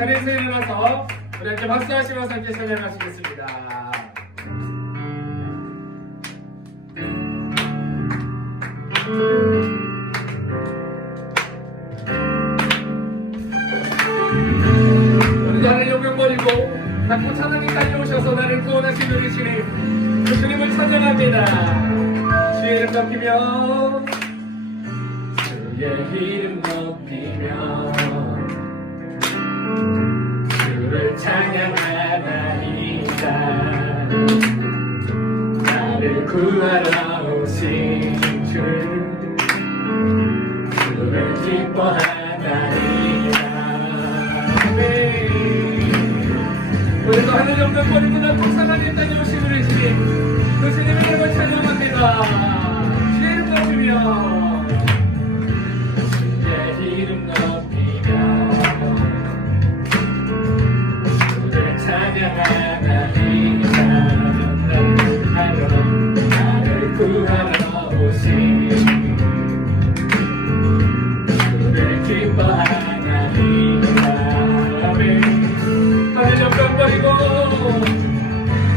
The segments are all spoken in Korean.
자리에서 일어나서 우리 함께 박수하시면서 함께 찬양하시겠습니다. 우리 나를 영광 버리고 자꾸 찬양에까지 오셔서 나를 구원하신 우리 주님, 그 주님을 찬양합니다. 주의 이름 높이며 주의 이름 높이며 주를 찬양하나이다. 나를 구하러 오신 주를 기뻐하나이다. 오늘도 하늘 영광 버리고 나 독사하는 땅에 오신 우리 주님, 그 주님의 이름을 찬양합니다. 주의 이름 높이며 이름 높이며 주를 찬양하나이다. 나를 구하러 오신 주를 기뻐하나이다. 아멘. 하늘 영광 버리고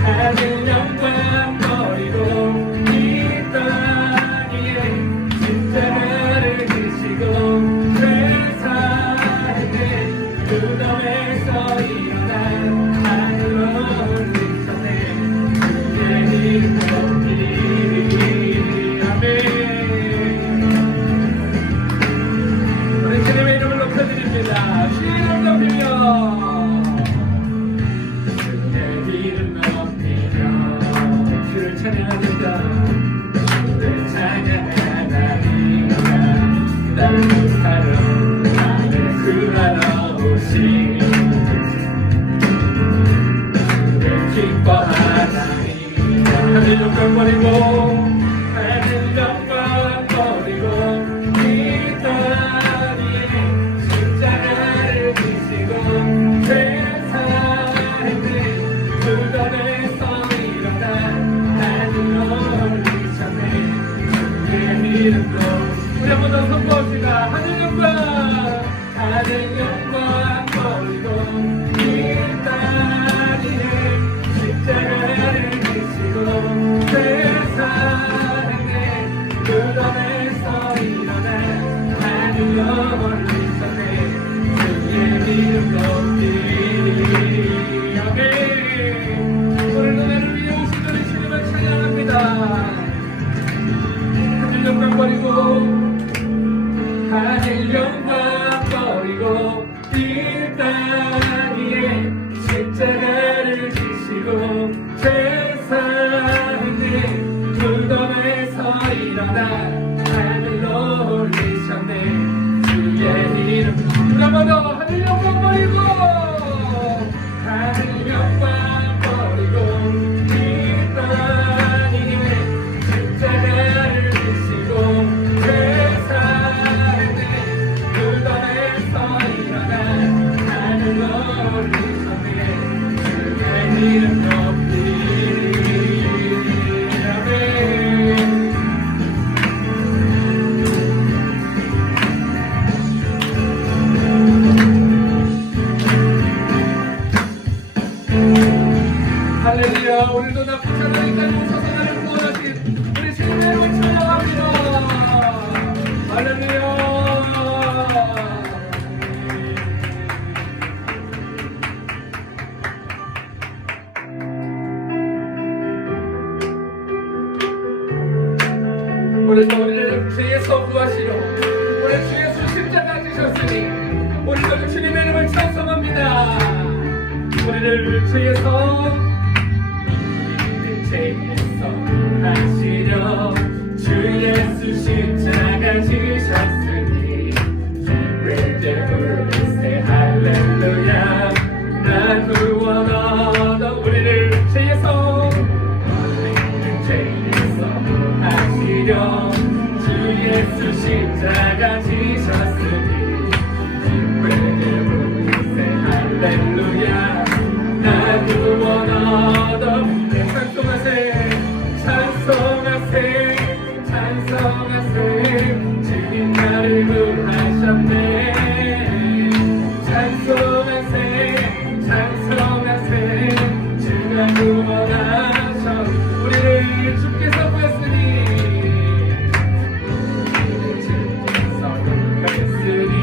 하늘 영광 버리고 이 땅 위에 십자가를 지시고 무덤에서 일어나 하늘로 올리셨네. 주의 이름 높이리. 아멘. 우리 주님의 이름을 높여드립니다. 주의 이름 높이며 주의 이름 높이며 주를 찬양합니다. 주를 찬양하나이다. 나를 구하러 주를 기뻐하나이다. 하늘 영광 버리고 하늘 영광 버리고 이 땅 위에 십자가를 지시고 세상을 무덤에서 일어나 하늘로 올리셨네. 주의 이름도 우리 한 번 더 선포합시다. 하늘 영광 하늘 영광 버리고 이 땅 위에 십자가를 지시고 세상에 무덤에서 일어나 하늘로 올리셨네. 주의 이름 높이리. 아멘. 오늘도 나를 위해 오신 우리 주님을 찬양합니다. 하늘 영광 버리고 하늘 영광 버리고 이 땅 위에 오늘도 나쁜 사나이까지 오셔서 나를 구원하신 우리 주님의 이름을 찬양합니다. 할렐루야. 오늘도 우리를 주에서 구하시려 우리 주 예수 십자가 지셨으니 우리도 주님의 이름을 찬송합니다. 우리를 주에서 구하시려 주 예수 십자가 지셨으니 기쁠 부르세 할렐루야. 나 구원 얻어 우리를 주에서 구하시려 주 예수 십자가 지셨으니 기쁠 부르세 할렐루야. 나 구원 얻어 찬송하세 찬송하세 주님 나를 구하셨네. 찬송하세 찬송하세 주가 구원하셔 우리를 주께서 구했으니 주께서 구했으니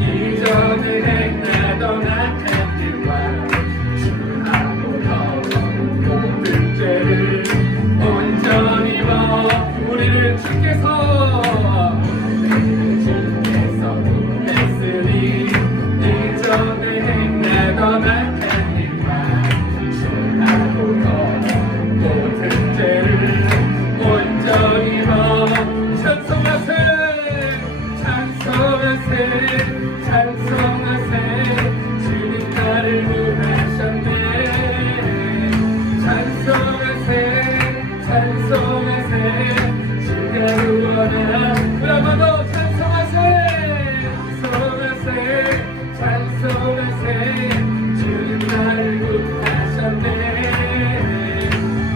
이전에 행하던 악한 일과 주하고 더러운 모든 죄를 온전히 우리를 주께서 구했으니 이전에 행하던 악한 일과 주하고 더러운 모든 죄를 온전히 찬송하세 찬송하세 찬송하세 주님 나를 구하셨네. 찬송하세 찬송하세 주가 구원하 그러므로 찬송하세 찬송하세 찬송하세 주님 나를 구하셨네.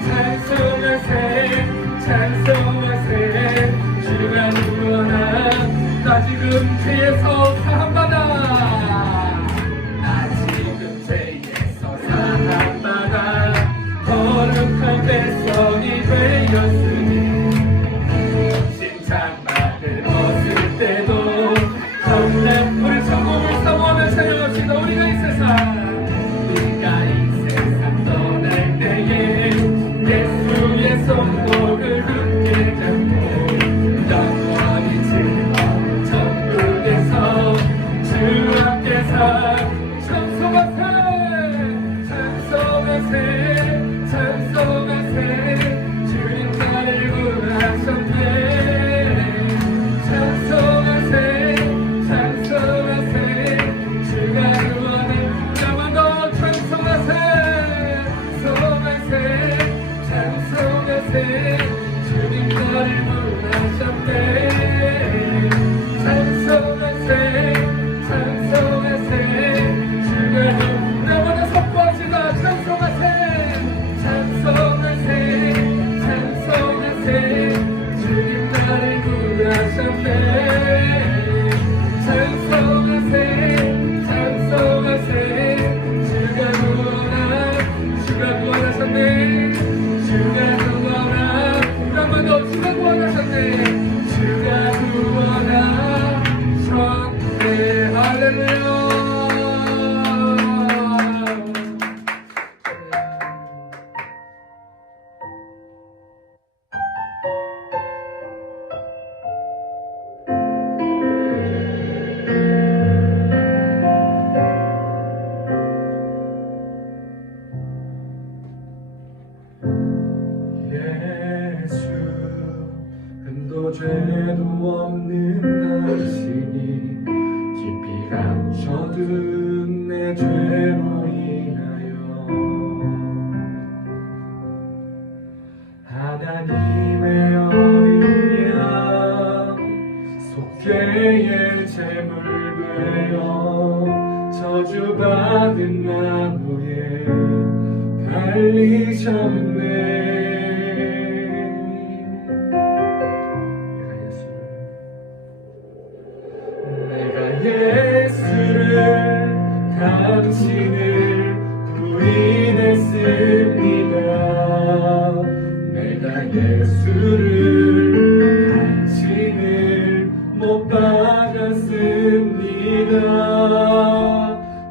찬송하세 찬송하세 주가 구원하 나 지금 죄에서 사함받아 나 지금 죄에서 사함받아 거룩한 백성이 되었으니 칭찬받을 벗을 때도 우리 천국을 사모하며 찬양합시다. 우리가 이 세상 떠날 때에 예수의 손목을 굳게 잡고 영원히 즐거운 천국에서 주 앞에서 찬송하세 찬송하세 찬송하세 주님 나를 구하셨네. 찬송하세 찬송하세 주가 구원해 한번 더 찬송하세 찬송하세 찬송하세 주님 나를 구하셨네. 찬송하세 찬송하세 주가 구원해 선포합시다. 찬송하세 찬송하세 찬송하세 주님 나를 구하셨네. 찬송하세 찬송하세 주가 구원하셨네. 주가 구원하 한번 더 주가 구원하셨네. 주가 구원하셨네. 할렐루야. 죄도 없는 당신이 깊이 감춰둔 내 죄로 인하여 하나님의 어린 양 속죄의 제물 되어 저주받은 나무에 달리셨네. 예수를 당신을 부인했습니다. 예수를 당신을 못 박았습니다.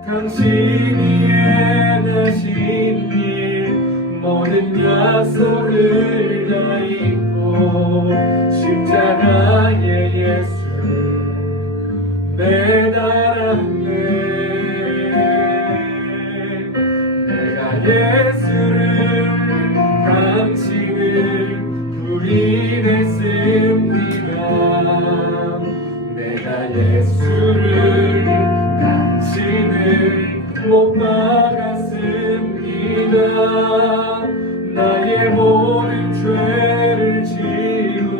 당신이 행하신 일 모든 약속을 다 잊고 십자가의 예수를 매달았네. 내가 예수를 당신을 부인했습니다. 내가 예수를 당신을 못 박았습니다. 나의 모든 죄를 지고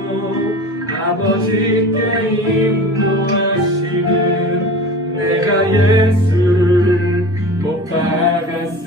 아버지께 인도하시는 내가 예수를 못 박았습니다.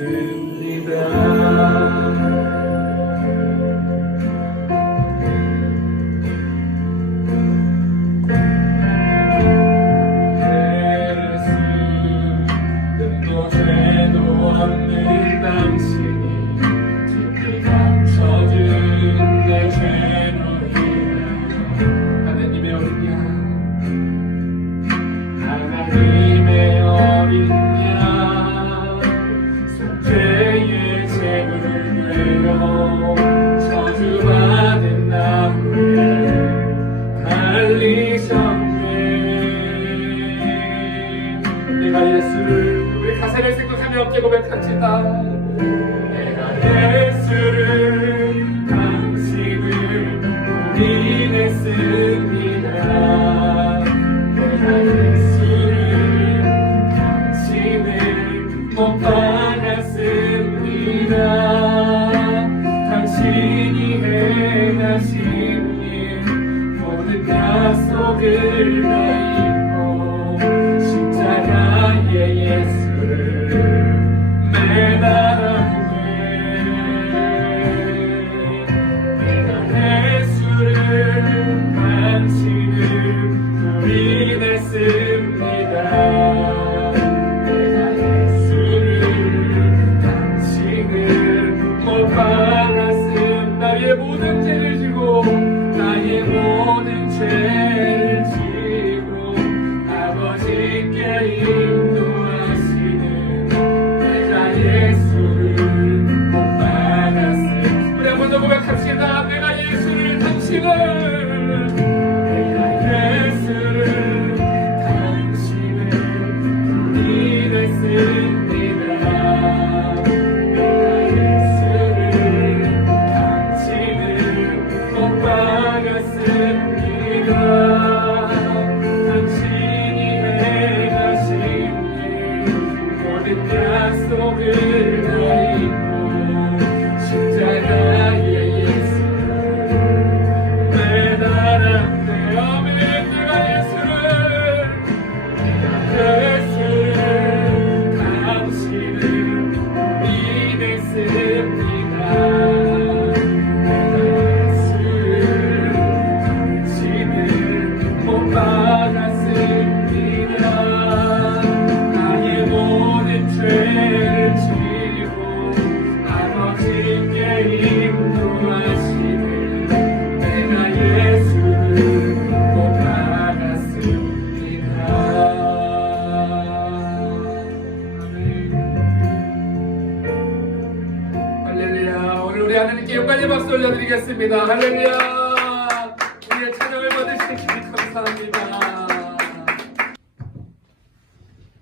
우리 가사를 생각하며 함께 고백합시다. 내가 예수를 당신을 부인했습니다. 내가 예수를 당신을 못 박았습니다. 당신이 행하신 일 모든 약속을 다 예수를 매달았네. 내가 예수를 당신을 부인했습니다. 내가 예수를 당신을 못 박았음. 나의 모든 죄를 지고 나의 모든 죄를 지고 아버지께 고백합시다. 내가 예수를 당신을 부인했습니다. 내가 예수를 당신을 못 박았습니다. 당신이 행하신 일 모든 약속을 다 잊고 십자가의 하나님께 영광의 박수 올려드리겠습니다. 할렐루야. 우리의 찬양을 받으시니 감사합니다.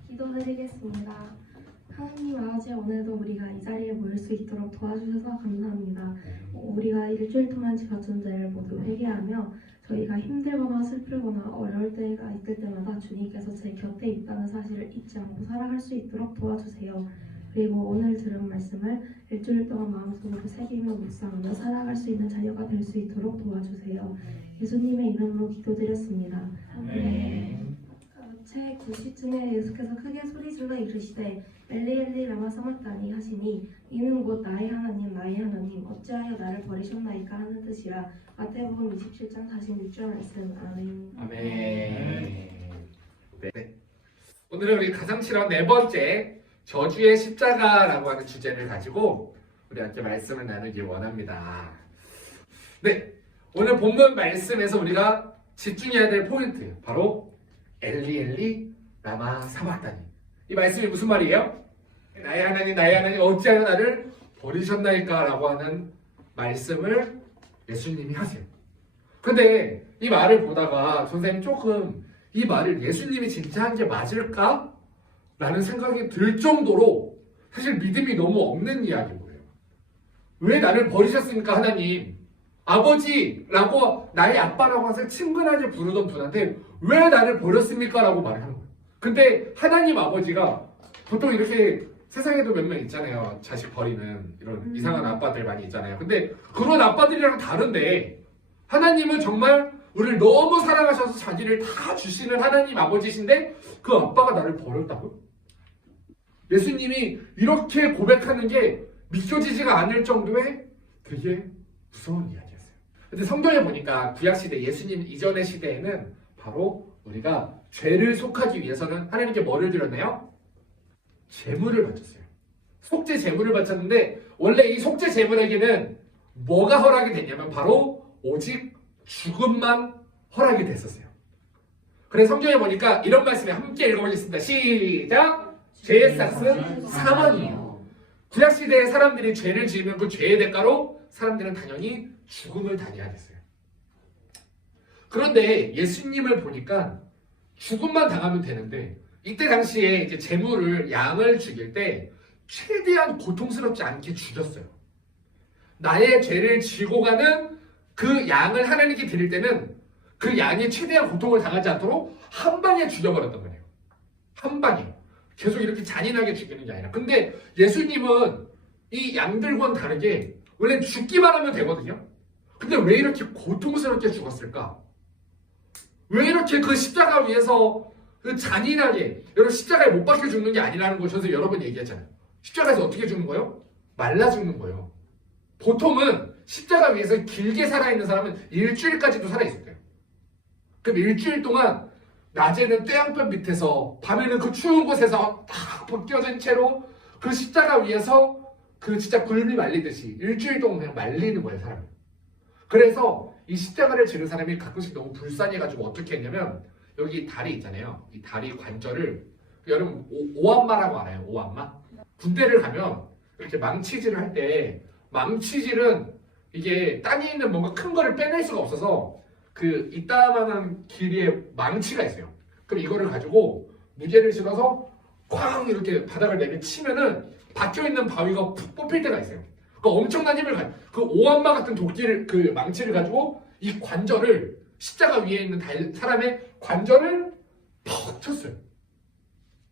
기도드리겠습니다. 하나님 아버지, 오늘도 우리가 이 자리에 모일 수 있도록 도와주셔서 감사합니다. 우리가 일주일 동안 지었던 죄를 모두 회개하며 저희가 힘들거나 슬프거나 어려울 때가 있을 때마다 주님께서 제 곁에 있다는 사실을 잊지 않고 살아갈 수 있도록 도와주세요. 그리고 오늘 들은 말씀을 일주일 동안 마음속으로 새기며 묵상하며 살아갈 수 있는 자녀가 될 수 있도록 도와주세요. 예수님의 이름으로 기도드렸습니다. 아멘. 제 90쯤에 예수께서 크게 소리질러 이르시되 엘리 엘리 라마 사마다니 하시니 이는 곧 나의 하나님 어찌하여 나를 버리셨나이까 하는 뜻이라. 마태복음 27장 46절 말씀. 아멘. 아멘. 네. 오늘은 우리 가상실험 네 번째 저주의 십자가라고 하는 주제를 가지고 우리 함께 말씀을 나누기 원합니다. 네, 오늘 본문 말씀에서 우리가 집중해야 될 포인트 바로 엘리 라마 사박다니. 이 말씀이 무슨 말이에요? 나의 하나님 어찌하여 나를 버리셨나이까 라고 하는 말씀을 예수님이 하세요. 근데 이 말을 보다가 선생님 조금 이 말을 예수님이 진짜 한 게 맞을까? 라는 생각이 들 정도로 사실 믿음이 너무 없는 이야기인 거예요. 왜 나를 버리셨습니까 하나님? 아버지라고 나의 아빠라고 해서 친근하게 부르던 분한테 왜 나를 버렸습니까? 라고 말하는 거예요. 근데 하나님 아버지가 보통 이렇게 세상에도 몇 명 있잖아요. 자식 버리는 이런 이상한 아빠들 많이 있잖아요. 근데 그런 아빠들이랑 다른데 하나님은 정말 우리를 너무 사랑하셔서 자기를 다 주시는 하나님 아버지신데 그 아빠가 나를 버렸다고요? 예수님이 이렇게 고백하는 게 믿겨지지가 않을 정도의 되게 무서운 이야기였어요. 근데 성경에 보니까 구약시대 예수님 이전의 시대에는 바로 우리가 죄를 속하기 위해서는 하나님께 뭐를 드렸나요? 제물을 바쳤어요. 속죄 제물을 바쳤는데 원래 이 속죄 제물에게는 뭐가 허락이 됐냐면 바로 오직 죽음만 허락이 됐었어요. 그래서 성경에 보니까 이런 말씀에 함께 읽어보겠습니다. 시작! 죄의 삭은 사망이에요. 구약시대의 사람들이 죄를 지으면 그 죄의 대가로 사람들은 당연히 죽음을 당해야 됐어요. 그런데 예수님을 보니까 죽음만 당하면 되는데 이때 당시에 이제 제물을 양을 죽일 때 최대한 고통스럽지 않게 죽였어요. 나의 죄를 지고 가는 그 양을 하나님께 드릴 때는 그 양이 최대한 고통을 당하지 않도록 한 방에 죽여버렸단 말이에요. 한 방에. 계속 이렇게 잔인하게 죽이는 게 아니라. 근데 예수님은 이 양들과는 다르게 원래 죽기만 하면 되거든요. 근데 왜 이렇게 고통스럽게 죽었을까? 왜 이렇게 그 십자가 위에서 그 잔인하게 여러분 십자가에 못 박혀 죽는 게 아니라는 걸 저는 여러 번 얘기했잖아요. 십자가에서 어떻게 죽는 거예요? 말라 죽는 거예요. 보통은 십자가 위에서 길게 살아있는 사람은 일주일까지도 살아있었대요. 그럼 일주일 동안 낮에는 떼양볕 밑에서 밤에는 그 추운 곳에서 딱 벗겨진 채로 그 십자가 위에서 그 진짜 굴비 말리듯이 일주일 동안 그냥 말리는 거예요, 사람이. 그래서 이 십자가를 지는 사람이 가끔씩 너무 불쌍해가지고 어떻게 했냐면 여기 다리 있잖아요. 이 다리 관절을 여러분 오한마라고 알아요? 오한마? 군대를 가면 이렇게 망치질을 할 때 망치질은 이게 땅에 있는 뭔가 큰 거를 빼낼 수가 없어서 그 이따만한 길이의 망치가 있어요. 그럼 이거를 가지고 무게를 실어서 쾅 이렇게 바닥을 내면 치면은 박혀있는 바위가 푹 뽑힐 때가 있어요. 그 엄청난 힘을 가지고 그 오한마 같은 도끼를 그 망치를 가지고 이 관절을 십자가 위에 있는 사람의 관절을 퍽 쳤어요.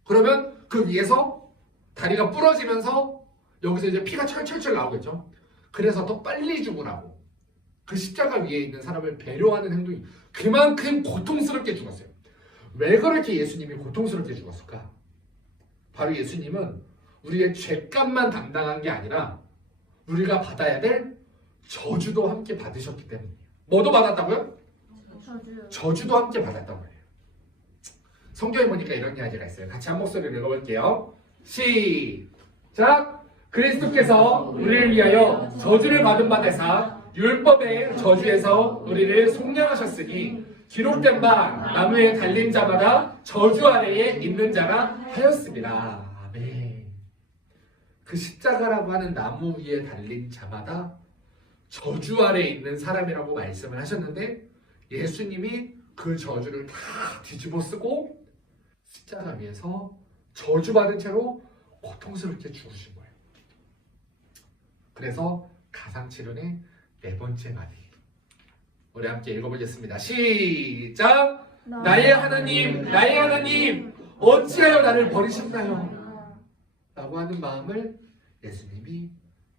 그러면 그 위에서 다리가 부러지면서 여기서 이제 피가 철철철 나오겠죠. 그래서 더 빨리 죽으라고 그 십자가 위에 있는 사람을 배려하는 행동이 그만큼 고통스럽게 죽었어요. 왜 그렇게 예수님이 고통스럽게 죽었을까? 바로 예수님은 우리의 죄값만 담당한 게 아니라 우리가 받아야 될 저주도 함께 받으셨기 때문이에요. 뭐도 받았다고요? 저주도 함께 받았단 말이에요. 성경에 보니까 이런 이야기가 있어요. 같이 한 목소리로 읽어볼게요. 시작! 그리스도께서 우리를 위하여 저주를 받은 바 되사 율법의 저주에서 우리를 속량하셨으니 기록된 바 나무에 달린 자마다 저주 아래에 있는 자가 하였습니다. 아멘. 그 십자가라고 하는 나무 위에 달린 자마다 저주 아래에 있는 사람이라고 말씀을 하셨는데 예수님이 그 저주를 다 뒤집어 쓰고 십자가 위에서 저주받은 채로 고통스럽게 죽으신 거예요. 그래서 가상치료의 네 번째 마디 우리 함께 읽어보겠습니다. 시작! 나의 하나님 어찌하여 나를 버리셨나요? 라고 하는 마음을 예수님이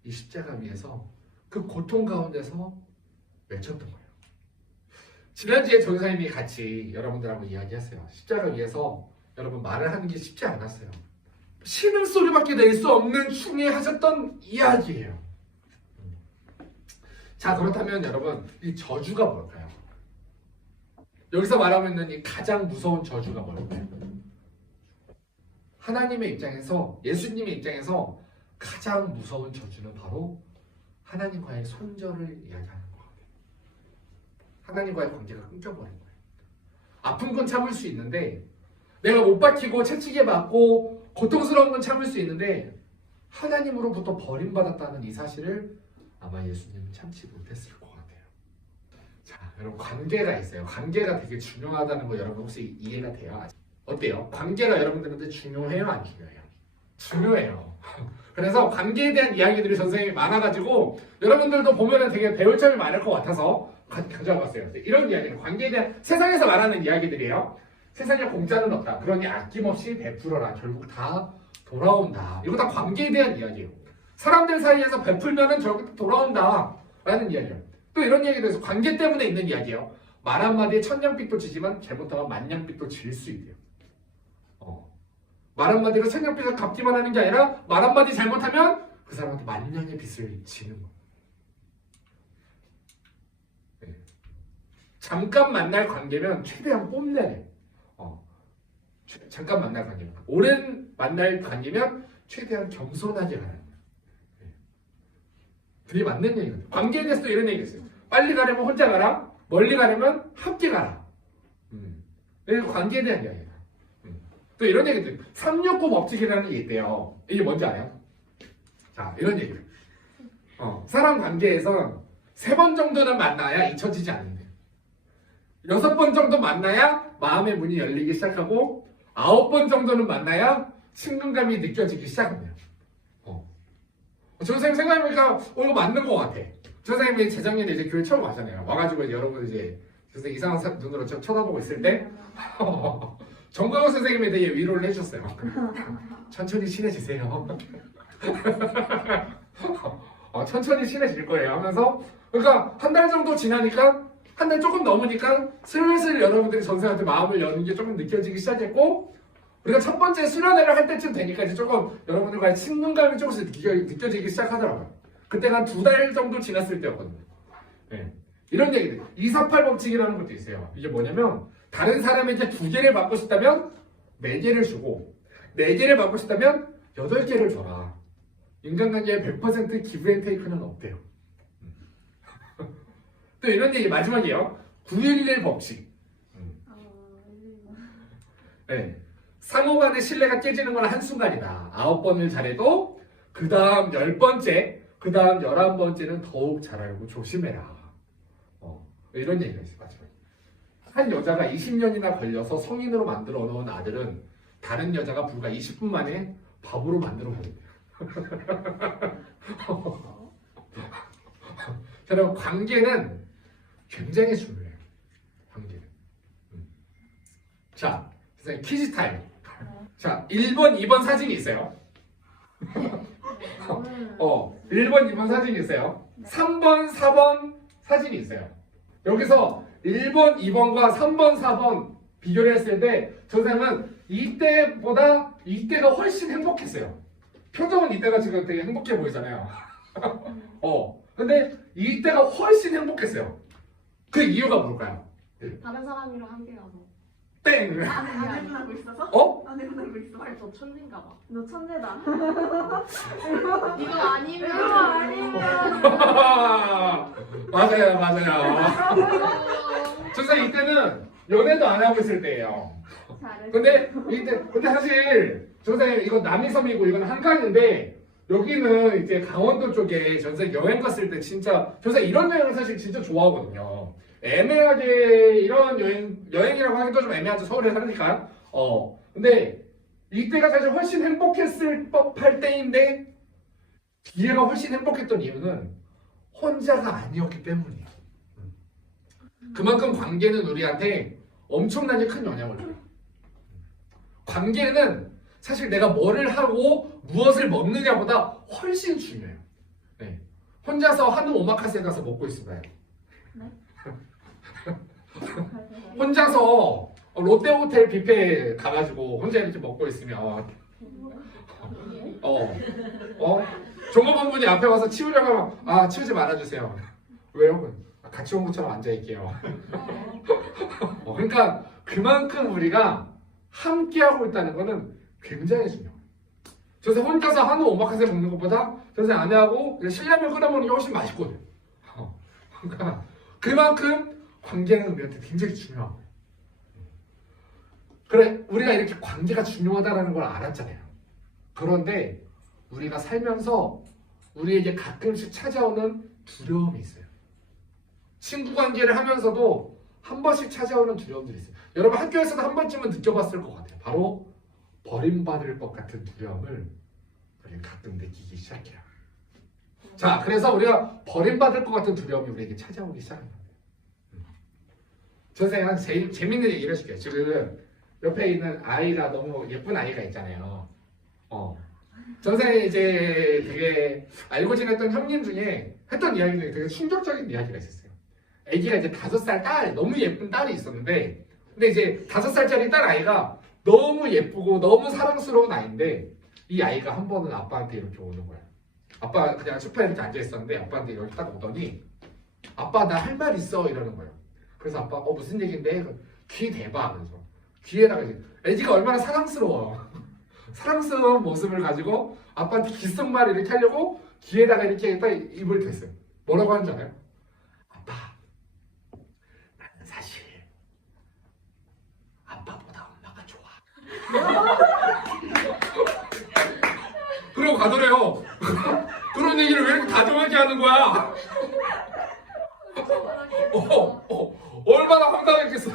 이 십자가 위에서 그 고통 가운데서 외쳤던 거예요. 지난주에 전사님이 같이 여러분들하고 이야기했어요. 십자가 위에서 여러분 말을 하는 게 쉽지 않았어요. 신음소리밖에 낼 수 없는 중에 하셨던 이야기예요. 자, 그렇다면 여러분 이 저주가 뭘까요? 여기서 말하고 있는 이 가장 무서운 저주가 뭘까요? 하나님의 입장에서 예수님의 입장에서 가장 무서운 저주는 바로 하나님과의 손절을 이야기하는 것 같아요. 하나님과의 관계가 끊겨버린 거예요. 아픈 건 참을 수 있는데 내가 못 박히고 채찍에 맞고 고통스러운 건 참을 수 있는데 하나님으로부터 버림받았다는 이 사실을 아마 예수님은 참지 못했을 것 같아요. 자, 여러분 관계가 있어요. 관계가 되게 중요하다는 거 여러분 혹시 이해가 돼요? 어때요? 관계가 여러분들한테 중요해요? 안 중요해요? 중요해요. 그래서 관계에 대한 이야기들이 선생님이 많아가지고 여러분들도 보면은 되게 배울 점이 많을 것 같아서 가져와봤어요. 이런 이야기는 관계에 대한 세상에서 말하는 이야기들이에요. 세상에 공짜는 없다. 그러니 아낌없이 베풀어라. 결국 다 돌아온다. 이거 다 관계에 대한 이야기예요. 사람들 사이에서 베풀면은 결국 돌아온다. 라는 이야기예요. 또 이런 이야기도 있어요. 관계 때문에 있는 이야기예요. 말 한마디에 천냥빚도 지지만 잘못하면 만냥빚도 질 수 있대요. 말 한마디로 천냥빚을 갚기만 하는 게 아니라 말 한마디 잘못하면 그 사람한테 만냥의 빚을 지는 거예요. 네. 잠깐 만날 관계면 최대한 뽐내래. 잠깐 만날 관계면 오랜 만날 관계면 최대한 겸손하게 가는 거예요. 네. 그게 맞는 얘기거든요. 관계에 대해서도 이런 얘기가 있어요. 빨리 가려면 혼자 가라. 멀리 가려면 함께 가라. 관계에 대한 이야기예요. 또 이런 얘기들 369 법칙이라는 게 있대요. 이게 뭔지 알아요? 자, 이런 얘기들. 사람 관계에선 3번 정도는 만나야 잊혀지지 않는데 6번 정도 만나야 마음의 문이 열리기 시작하고 9번 정도는 만나야 친근감이 느껴지기 시작합니다. 저 선생님 생각해보니까 이거 맞는 것 같아. 저 선생님이 재작년에 이제 교회 처음 왔잖아요. 와가지고 이제 여러분 이제 선생님 이상한 눈으로 쳐다보고 있을 때 정광호 선생님에 대해 위로를 해주셨어요. 천천히 친해지세요. 천천히 친해질 거예요 하면서 그러니까 한 달 정도 지나니까 한 달 조금 넘으니까 슬슬 여러분들이 전생한테 마음을 여는 게 조금 느껴지기 시작했고 우리가 첫 번째 수련회를 할 때쯤 되니까 이제 조금 여러분들과의 친근감이 조금씩 느껴지기 시작하더라고요. 그때가 한 2달 정도 지났을 때였거든요. 네. 이런 얘기들 248 법칙이라는 것도 있어요. 이게 뭐냐면 다른 사람에게 2개를 받고 싶다면 4개를 주고 4개를 받고 싶다면 8개를 줘라. 인간관계에 100% 기브 앤 테이크는 없대요. 또 이런 얘기 마지막이에요. 911 법칙. 네. 상호 간의 신뢰가 깨지는 건 한순간이다. 9번을 잘해도 그 다음 10번째, 그 다음 11번째는 더욱 잘 알고 조심해라. 이런 얘기가 있어요. 마지막에. 한 여자가 20년이나 걸려서 성인으로 만들어 놓은 아들은 다른 여자가 불과 20분 만에 바보로 만들어 버린대요. 여러분 관계는 굉장히 중요해요. 관계는. 자, 선생님 퀴즈 타임. 자, 1번, 2번 사진이 있어요. 1번, 2번 사진이 있어요. 3번, 4번 사진이 있어요. 여기서 1번, 2번과 3번, 4번 비교를 했을 때 선생님은 이때보다 이때가 훨씬 행복했어요. 표정은 이때가 지금 되게 행복해 보이잖아요. 근데 이때가 훨씬 행복했어요. 그 이유가 뭘까요? 다른 사람이랑 함께 가서. 땡! 아내분 하고 있어서? 아내분 하고 있어. 너 천재인가 봐. 너 천재다. 이거 아니면. 맞아요. 선생님 이때는 연애도 안 하고 있을 때예요. 근데 사실 선생님 이거 남이섬이고 이건 한강인데 여기는 이제 강원도 쪽에 선생님 여행 갔을 때 진짜 선생님 이런 여행을 사실 진짜 좋아하거든요. 애매하게 이런 여행이라고 하기도 좀 애매하죠. 서울에 사니까. 근데 이때가 사실 훨씬 행복했을 법할 때인데 뒤에가 훨씬 행복했던 이유는 혼자가 아니었기 때문이에요. 그만큼 관계는 우리한테 엄청나게 큰 영향을 줘요. 관계는 사실 내가 뭐를 하고 무엇을 먹느냐보다 훨씬 중요해요. 네. 혼자서 한우 오마카세 가서 먹고 있어봐요. 네? 혼자서 롯데호텔 뷔페 가가지고 혼자 이렇게 먹고 있으면 종업원분이 앞에 와서 치우려고 하면 치우지 말아주세요. 왜요? 같이 온 것처럼 앉아있게요. 그러니까 그만큼 우리가 함께하고 있다는 거는 굉장히 중요해요. 선생님 혼자서 한우 오마카세 먹는 것보다 선생님 아내하고 신라면 끓여 먹는 게 훨씬 맛있거든요. 그러니까 그만큼 관계는 우리한테 굉장히 중요하고. 그래, 우리가 이렇게 관계가 중요하다는 걸 알았잖아요. 그런데 우리가 살면서 우리에게 가끔씩 찾아오는 두려움이 있어요. 친구 관계를 하면서도 한 번씩 찾아오는 두려움들이 있어요. 여러분 학교에서도 한 번쯤은 느껴봤을 것 같아요. 바로 버림받을 것 같은 두려움을 우리가 가끔 느끼기 시작해요. 자, 그래서 우리가 버림받을 것 같은 두려움이 우리에게 찾아오기 시작합니다. 선생님 제일 재밌는 얘기를 해줄게요. 지금 옆에 있는 아이가 너무 예쁜 아이가 있잖아요. 선생님이 이제 되게 알고 지냈던 형님 중에 했던 이야기 중에 되게 충격적인 이야기가 있었어요. 아기가 이제 5살 딸, 너무 예쁜 딸이 있었는데, 근데 이제 5살짜리 딸 아이가 너무 예쁘고 너무 사랑스러운 아이인데, 이 아이가 한 번은 아빠한테 이렇게 오는 거야. 아빠 그냥 소파에 이렇게 앉아 있었는데 아빠한테 이렇게 딱 오더니, 아빠 나 할 말 있어 이러는 거예요. 그래서 아빠 무슨 얘긴데? 귀 대봐. 그래서 귀에다가 이제 애기가 얼마나 사랑스러워. 사랑스러운 모습을 가지고 아빠한테 귓속말 이렇게 하려고 귀에다가 이렇게 딱 입을 댔어요. 뭐라고 하는 줄 알아요? 아빠, 나는 사실 아빠보다 엄마가 좋아. 그러고 가더래요. 그런 얘기를 왜 이렇게 다정하게 하는 거야? 얼마나 황당했겠어.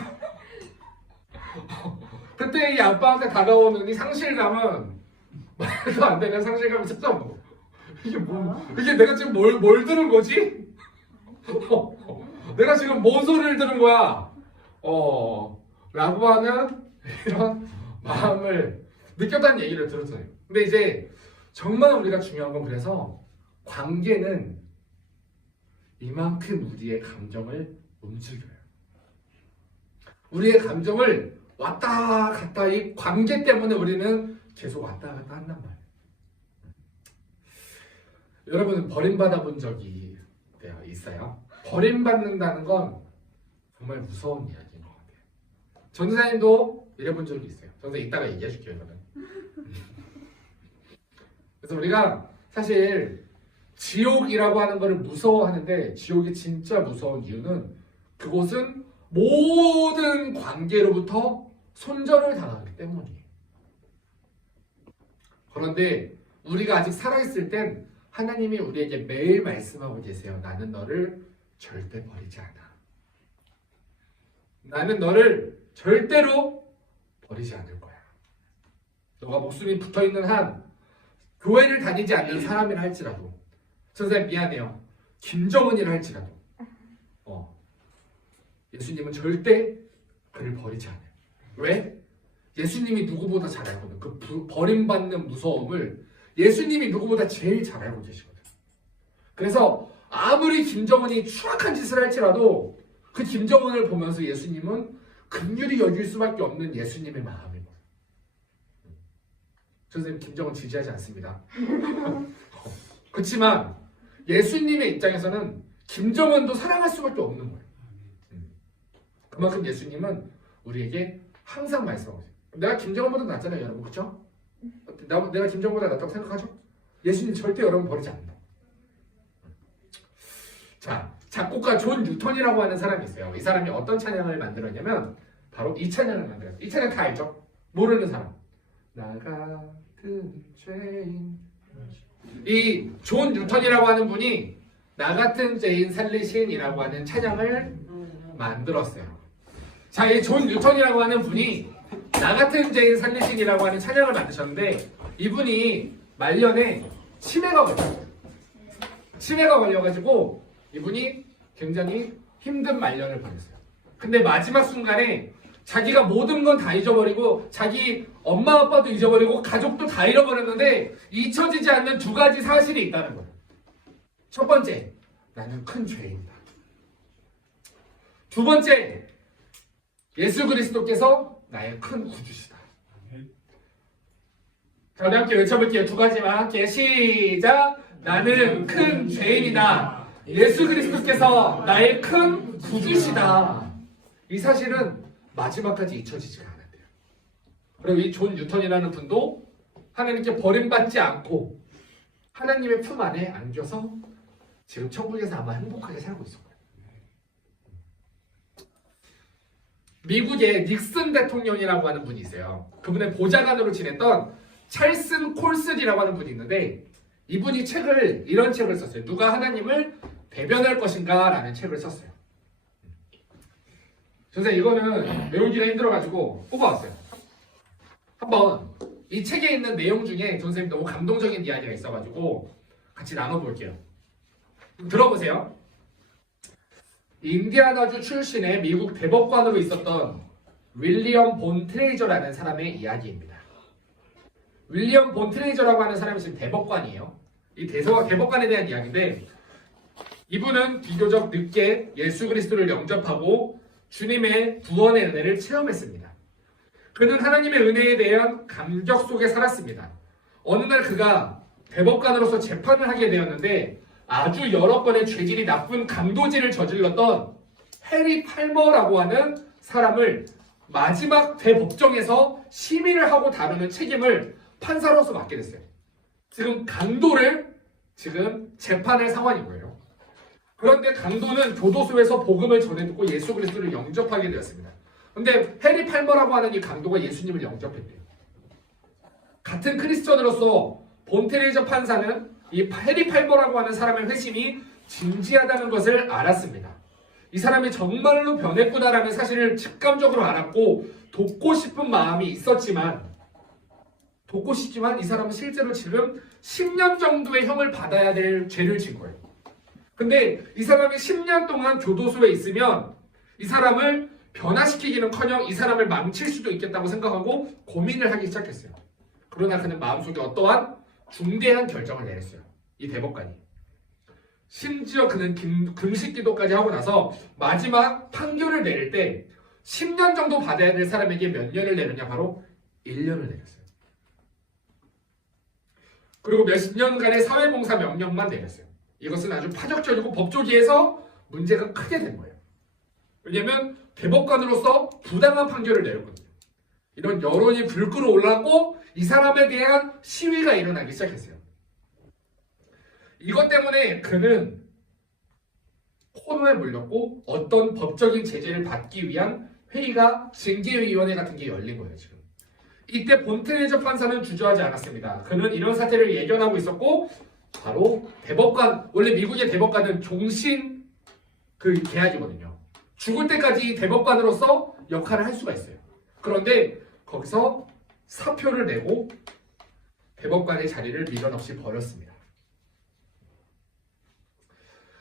그때 이 아빠한테 다가오는 이 상실감은 말도 안 되는 상실감이 찾아온 거. 이게 내가 지금 뭘 들은 거지? 내가 지금 뭔 소리를 들은 거야? 라고 하는 이런 마음을 느꼈다는 얘기를 들었어요. 근데 이제 정말 우리가 중요한 건 그래서 관계는 이만큼 우리의 감정을 움직여요. 우리의 감정을 왔다 갔다 이 관계 때문에 우리는 계속 왔다 갔다 한단 말이에요. 여러분은 버림받아 본 적이 있어요? 버림받는다는 건 정말 무서운 이야기인 것 같아요. 전도사님도 이래본 적이 있어요. 전도사 이따가 얘기해 줄게요. 이거는. 그래서 우리가 사실 지옥이라고 하는 것을 무서워하는데, 지옥이 진짜 무서운 이유는 그곳은 모든 관계로부터 손절을 당하기 때문이에요. 그런데 우리가 아직 살아있을 땐 하나님이 우리에게 매일 말씀하고 계세요. 나는 너를 절대 버리지 않아. 나는 너를 절대로 버리지 않을 거야. 너가 목숨이 붙어있는 한 교회를 다니지 않는 사람이라 할지라도, 선생님 미안해요, 김정은이라 할지라도 예수님은 절대 그를 버리지 않아요. 왜? 예수님이 누구보다 잘 알거든. 그 버림받는 무서움을 예수님이 누구보다 제일 잘 알고 계시거든. 그래서 아무리 김정은이 추악한 짓을 할지라도 그 김정은을 보면서 예수님은 긍휼히 여길 수밖에 없는 예수님의 마음이거든. 선생님 김정은 지지하지 않습니다. 그렇지만 예수님의 입장에서는 김정은도 사랑할 수밖에 없는 거예요. 그만큼 예수님은 우리에게 항상 말씀하고 있어요. 내가 김정은보다 낫잖아요, 여러분. 그렇죠? 내가 김정은보다 낫다고 생각하죠? 예수님 절대 여러분 버리지 않는다. 자, 작곡가 존 뉴턴이라고 하는 사람이 있어요. 이 사람이 어떤 찬양을 만들었냐면 바로 이 찬양을 만들었어요. 이 찬양 다 알죠? 모르는 사람. 나 같은 죄인. 이 존 뉴턴이라고 하는 분이 나 같은 죄인 살리신이라고 하는 찬양을 만들었어요. 자, 이 존 뉴턴이라고 하는 분이 나 같은 죄인 살리신이라고 하는 찬양을 만드셨는데, 이분이 말년에 치매가 걸렸어요. 치매가 걸려가지고 이분이 굉장히 힘든 말년을 보냈어요. 근데 마지막 순간에 자기가 모든 건 다 잊어버리고 자기 엄마 아빠도 잊어버리고 가족도 다 잃어버렸는데 잊혀지지 않는 두 가지 사실이 있다는 거예요. 첫 번째, 나는 큰 죄인이다. 두 번째, 예수 그리스도께서 나의 큰 구주시다. 자, 우리 함께 외쳐볼게요. 두 가지만 함께 시작. 나는 큰 죄인이다. 예수 그리스도께서 나의 큰 구주시다. 이 사실은 마지막까지 잊혀지지가 않았대요. 그리고 이 존 뉴턴이라는 분도 하나님께 버림받지 않고 하나님의 품 안에 안겨서 지금 천국에서 아마 행복하게 살고 있을 거예요. 미국의 닉슨 대통령이라고 하는 분이 있어요. 그분의 보좌관으로 지냈던 찰슨 콜슨이라고 하는 분이 있는데 이분이 이런 책을 썼어요. 누가 하나님을 대변할 것인가 라는 책을 썼어요. 선생님 이거는 외우기가 힘들어가지고 뽑아왔어요. 한번 이 책에 있는 내용 중에 선생님 너무 감동적인 이야기가 있어가지고 같이 나눠볼게요. 들어보세요. 인디아나주 출신의 미국 대법관으로 있었던 윌리엄 본 트레이저라는 사람의 이야기입니다. 윌리엄 본 트레이저라고 하는 사람이 지금 대법관이에요. 이 대법관에 대한 이야기인데 이분은 비교적 늦게 예수 그리스도를 영접하고 주님의 구원의 은혜를 체험했습니다. 그는 하나님의 은혜에 대한 감격 속에 살았습니다. 어느 날 그가 대법관으로서 재판을 하게 되었는데 아주 여러 번의 죄질이 나쁜 강도질을 저질렀던 해리 팔머라고 하는 사람을 마지막 대법정에서 심의를 하고 다루는 책임을 판사로서 맡게 됐어요. 지금 강도를 재판할 상황인 거예요. 그런데 강도는 교도소에서 복음을 전해 듣고 예수 그리스도를 영접하게 되었습니다. 근데 해리 팔머라고 하는 이 강도가 예수님을 영접했대요. 같은 크리스천으로서 본테레이저 판사는 이 해리 팔머라고 하는 사람의 회심이 진지하다는 것을 알았습니다. 이 사람이 정말로 변했구나라는 사실을 직감적으로 알았고 돕고 싶은 마음이 있었지만 이 사람은 실제로 지금 10년 정도의 형을 받아야 될 죄를 진 거예요. 근데 이 사람이 10년 동안 교도소에 있으면 이 사람을 변화시키기는커녕 이 사람을 망칠 수도 있겠다고 생각하고 고민을 하기 시작했어요. 그러나 그는 마음속에 어떠한 중대한 결정을 내렸어요. 이 대법관이. 심지어 그는 금식 기도까지 하고 나서 마지막 판결을 내릴 때 10년 정도 받아야 될 사람에게 몇 년을 내느냐? 바로 1년을 내렸어요. 그리고 몇 년간의 사회봉사 명령만 내렸어요. 이것은 아주 파격적이고 법조계에서 문제가 크게 된 거예요. 왜냐하면 대법관으로서 부당한 판결을 내렸거든요. 이런 여론이 불끈 올랐고 이 사람에 대한 시위가 일어나기 시작했어요. 이것 때문에 그는 코너에 물렸고 어떤 법적인 제재를 받기 위한 회의가 징계위원회 같은 게 열린 거예요. 지금 이때 본테레이저 판사는 주저하지 않았습니다. 그는 이런 사태를 예견하고 있었고 바로 대법관, 원래 미국의 대법관은 종신 계약이거든요. 죽을 때까지 대법관으로서 역할을 할 수가 있어요. 그런데 거기서 사표를 내고 대법관의 자리를 미련 없이 버렸습니다.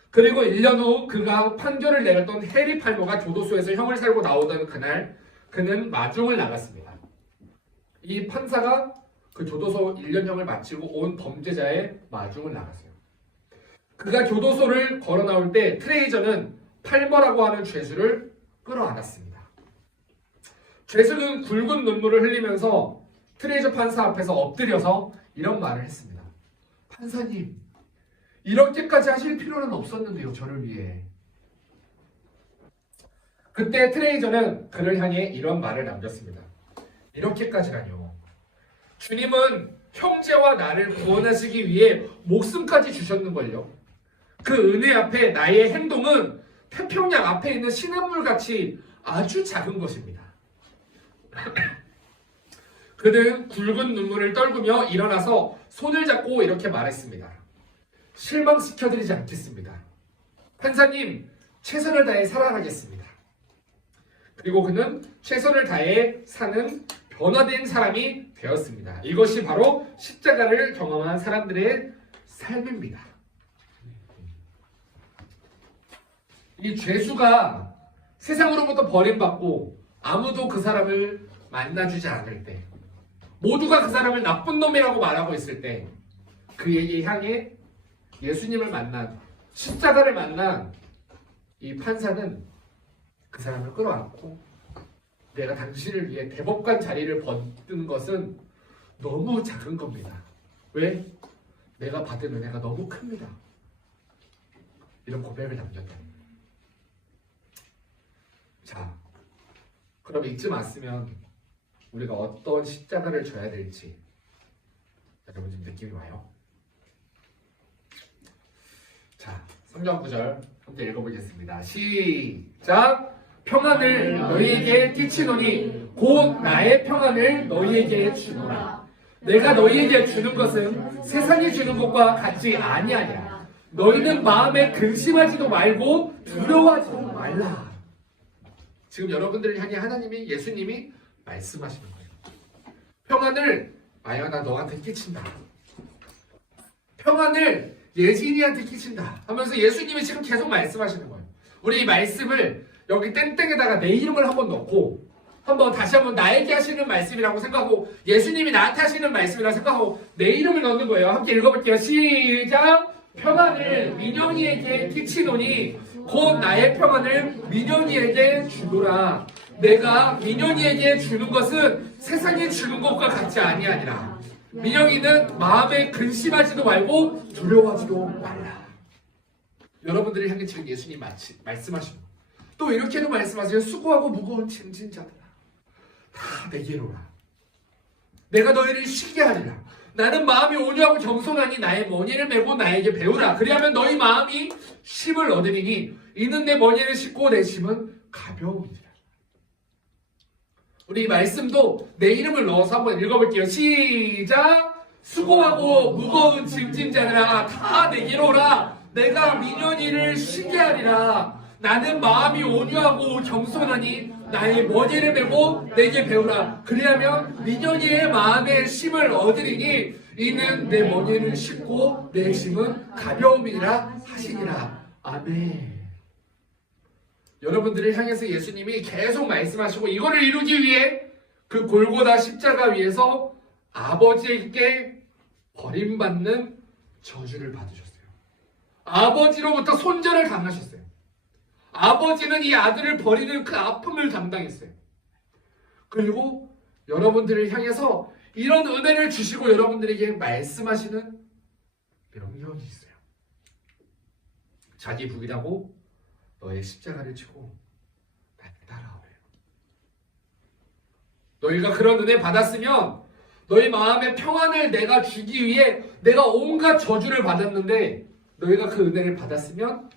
그리고 1년 후 그가 판결을 내렸던 해리 팔머가 교도소에서 형을 살고 나오던 그날 그는 마중을 나갔습니다. 이 판사가 그 교도소 1년형을 마치고 온 범죄자의 마중을 나갔어요. 그가 교도소를 걸어 나올 때 트레이저는 팔머라고 하는 죄수를 끌어안았습니다. 죄수는 굵은 눈물을 흘리면서 트레이저 판사 앞에서 엎드려서 이런 말을 했습니다. 판사님, 이렇게까지 하실 필요는 없었는데요, 저를 위해. 그때 트레이저는 그를 향해 이런 말을 남겼습니다. 이렇게까지라뇨. 주님은 형제와 나를 구원하시기 위해 목숨까지 주셨는걸요. 그 은혜 앞에 나의 행동은 태평양 앞에 있는 시냇물같이 아주 작은 것입니다. 그는 굵은 눈물을 떨구며 일어나서 손을 잡고 이렇게 말했습니다. 실망시켜드리지 않겠습니다. 판사님, 최선을 다해 살아가겠습니다. 그리고 그는 최선을 다해 사는 변화된 사람이 되었습니다. 이것이 바로 십자가를 경험한 사람들의 삶입니다. 이 죄수가 세상으로부터 버림받고 아무도 그 사람을 만나주지 않을 때, 모두가 그 사람을 나쁜 놈이라고 말하고 있을 때 그에게 향해 예수님을 만난, 십자가를 만난 이 판사는 그 사람을 끌어안고 내가 당신을 위해 대법관 자리를 버튼 것은 너무 작은 겁니다. 왜? 내가 받은 은혜가 너무 큽니다. 이런 고백을 남겼다. 자, 그럼 이쯤 왔으면 우리가 어떤 십자가를 져야 될지 여러분 좀 느낌이 와요? 자, 성경 구절 함께 읽어보겠습니다. 시작! 평안을 너희에게 끼치노니 곧 나의 평안을 너희에게 주노라. 내가 너희에게 주는 것은 세상이 주는 것과 같지 아니하냐. 너희는 마음에 근심하지도 말고 두려워하지도 말라. 지금 여러분들을 향해 하나님이, 예수님이 말씀하시는 거예요. 평안을 마연아 너한테 끼친다. 평안을 예진이한테 끼친다 하면서 예수님이 지금 계속 말씀하시는 거예요. 우리 이 말씀을 여기 땡땡에다가 내 이름을 한번 넣고 한번 다시 한번 나에게 하시는 말씀이라고 생각하고 예수님이 나한테 하시는 말씀이라고 생각하고 내 이름을 넣는 거예요. 함께 읽어볼게요. 시작! 평안을 민영이에게 끼치노니 곧 나의 평안을 민영이에게 주노라. 내가 민영이에게 주는 것은 세상이 주는 것과 같지 아니하니라. 민영이는 마음에 근심하지도 말고 두려워하지도 말라. 여러분들을 향해 지금 예수님 말씀하시는 거예요. 또 이렇게도 말씀하세요. 수고하고 무거운 짐진 자들아 다 내게로 오라. 내가 너희를 쉬게 하리라. 나는 마음이 온유하고 겸손하니 나의 머니를 메고 나에게 배우라. 그리하면 너희 마음이 쉼을 얻으리니 이는 내 머니를 싣고 내 짐은 가벼움이니라. 우리 이 말씀도 내 이름을 넣어서 한번 읽어볼게요. 시작! 수고하고 무거운 짐진 자들아 다 내게로 오라. 내가 민연이를 쉬게 하리라. 나는 마음이 온유하고 겸손하니 나의 머니를 메고 내게 배우라. 그리하면 민연이의 마음에 쉼을 얻으리니 이는 내 머니를 싣고 내 짐은 가벼움이라 하시니라. 아멘. 여러분들을 향해서 예수님이 계속 말씀하시고 이거를 이루기 위해 그 골고다 십자가 위에서 아버지에게 버림받는 저주를 받으셨어요. 아버지로부터 손절을 당하셨어요. 아버지는 이 아들을 버리는 그 아픔을 담당했어요. 그리고 여러분들을 향해서 이런 은혜를 주시고 여러분들에게 말씀하시는 명령이 있어요. 자기 부인하고 너의 십자가를 지고 나를 따라오래요. 너희가 그런 은혜 받았으면 너희 마음의 평안을 내가 주기 위해 내가 온갖 저주를 받았는데 너희가 그 은혜를 받았으면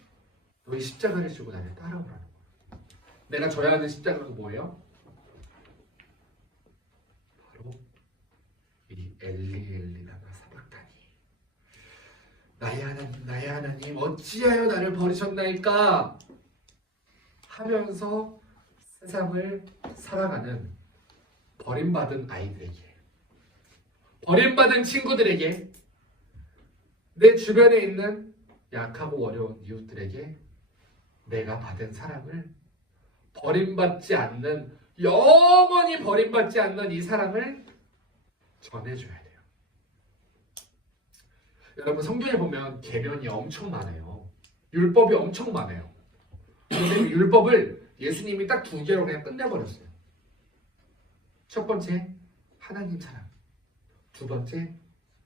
너희 십자가를 지고 나를 따라오라는 거예요. 내가 져야 하는 십자가가 뭐예요? 바로 이 엘리 라마 사박다니. 나의 하나님 어찌하여 나를 버리셨나이까 하면서 세상을 살아가는 버림받은 아이들에게, 버림받은 친구들에게, 내 주변에 있는 약하고 어려운 이웃들에게 내가 받은 사랑을, 버림받지 않는, 영원히 버림받지 않는 이 사랑을 전해줘야 돼요. 여러분 성경에 보면 계명이 엄청 많아요. 율법이 엄청 많아요. 그런데 율법을 예수님이 딱 2개로 그냥 끝내버렸어요. 첫 번째 하나님 사랑, 두 번째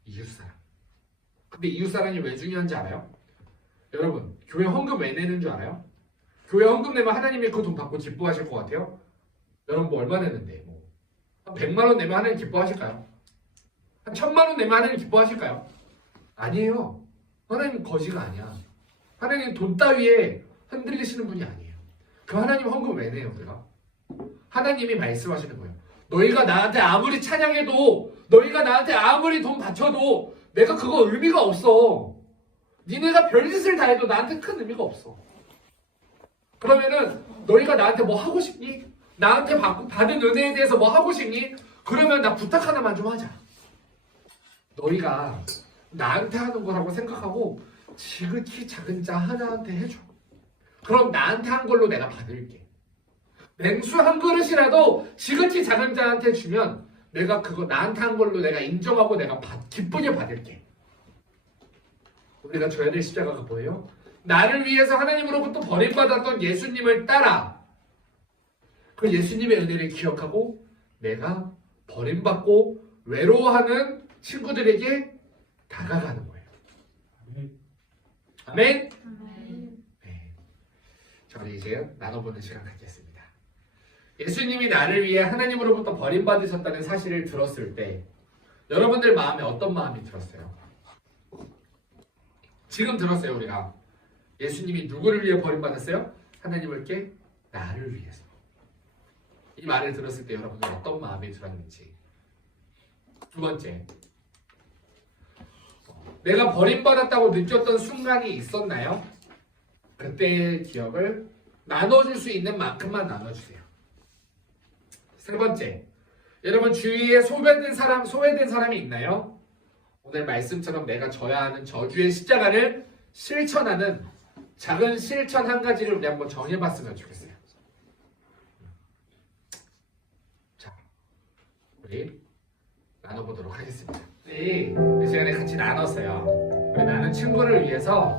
이웃 사랑. 근데 이웃 사랑이 왜 중요한지 알아요? 여러분 교회 헌금 왜 내는 줄 알아요? 교회 헌금 내면 하나님이 그 돈 받고 기뻐하실 것 같아요? 여러분 뭐 얼마 내는데? 한 100만 원 내면 하나님 기뻐하실까요? 한 1000만 원 내면 하나님 기뻐하실까요? 아니에요. 하나님 거지가 아니야. 하나님 돈 따위에 흔들리시는 분이 아니에요. 그 하나님 헌금 왜 내요 우리가? 하나님이 말씀하시는 거예요. 너희가 나한테 아무리 찬양해도, 너희가 나한테 아무리 돈 바쳐도 내가 그거 의미가 없어. 니네가 별짓을 다 해도 나한테 큰 의미가 없어. 그러면은 너희가 나한테 뭐 하고 싶니? 나한테 받은 은혜에 대해서 뭐 하고 싶니? 그러면 나 부탁 하나만 좀 하자. 너희가 나한테 하는 거라고 생각하고 지극히 작은 자 하나한테 해줘. 그럼 나한테 한 걸로 내가 받을게. 냉수 한 그릇이라도 지극히 작은 자한테 주면 내가 그거 나한테 한 걸로 내가 인정하고 내가 기쁘게 받을게. 우리가 져야 될 십자가가 뭐예요? 나를 위해서 하나님으로부터 버림받았던 예수님을 따라 그 예수님의 은혜를 기억하고 내가 버림받고 외로워하는 친구들에게 다가가는 거예요. 아멘? 네. 저는 이제 나눠보는 시간 갖겠습니다. 예수님이 나를 위해 하나님으로부터 버림받으셨다는 사실을 들었을 때 여러분들 마음에 어떤 마음이 들었어요? 지금 들었어요. 우리가 예수님이 누구를 위해 버림받았어요? 하나님께 나를 위해서. 이 말을 들었을 때 여러분들 어떤 마음이 들었는지. 두 번째, 내가 버림받았다고 느꼈던 순간이 있었나요? 그때의 기억을 나눠줄 수 있는 만큼만 나눠주세요. 세 번째, 여러분 주위에 소외된 사람이 있나요? 오늘 말씀처럼 내가 져야 하는 저주의 십자가를 실천하는 작은 실천 한 가지를 우리 한번 정해봤으면 좋겠어요. 자, 우리 나눠보도록 하겠습니다. 우리 이 시간에 같이 나눴어요. 우리 나눈 친구를 위해서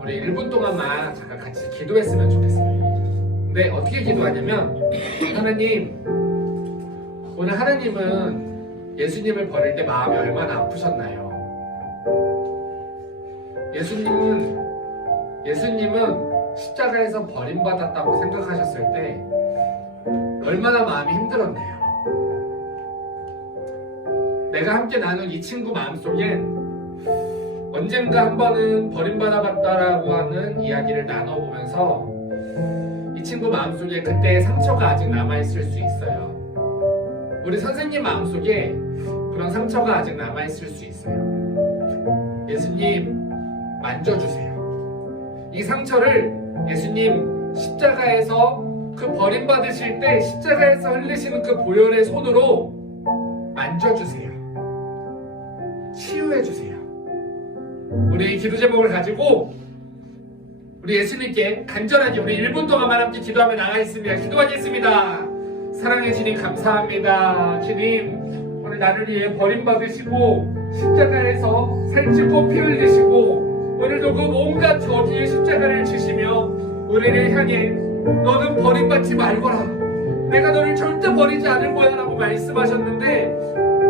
우리 1분 동안만 잠깐 같이 기도했으면 좋겠어요. 근데 어떻게 기도하냐면, 하나님, 오늘 하나님은 예수님을 버릴 때 마음이 얼마나 아프셨나요? 예수님은 십자가에서 버림받았다고 생각하셨을 때 얼마나 마음이 힘들었나요? 내가 함께 나눈 이 친구 마음속엔 언젠가 한 번은 버림받아봤다라고 하는 이야기를 나눠보면서 이 친구 마음속에 그때의 상처가 아직 남아있을 수 있어요. 우리 선생님 마음속에 그런 상처가 아직 남아있을 수 있어요. 예수님 만져주세요. 이 상처를 예수님 십자가에서 그 버림받으실 때 십자가에서 흘리시는 그 보혈의 손으로 만져주세요. 치유해주세요. 우리 기도 제목을 가지고 우리 예수님께 간절하게 우리 1분 동안만 함께 기도하며 나가겠습니다. 기도하겠습니다. 사랑해 주님 감사합니다. 주님 오늘 나를 위해 버림받으시고 십자가에서 살찌고 피 흘리시고 오늘도 그 온갖 저주의 십자가를 지시며 우리를 향해 너는 버림받지 말거라, 내가 너를 절대 버리지 않을 거야 라고 말씀하셨는데,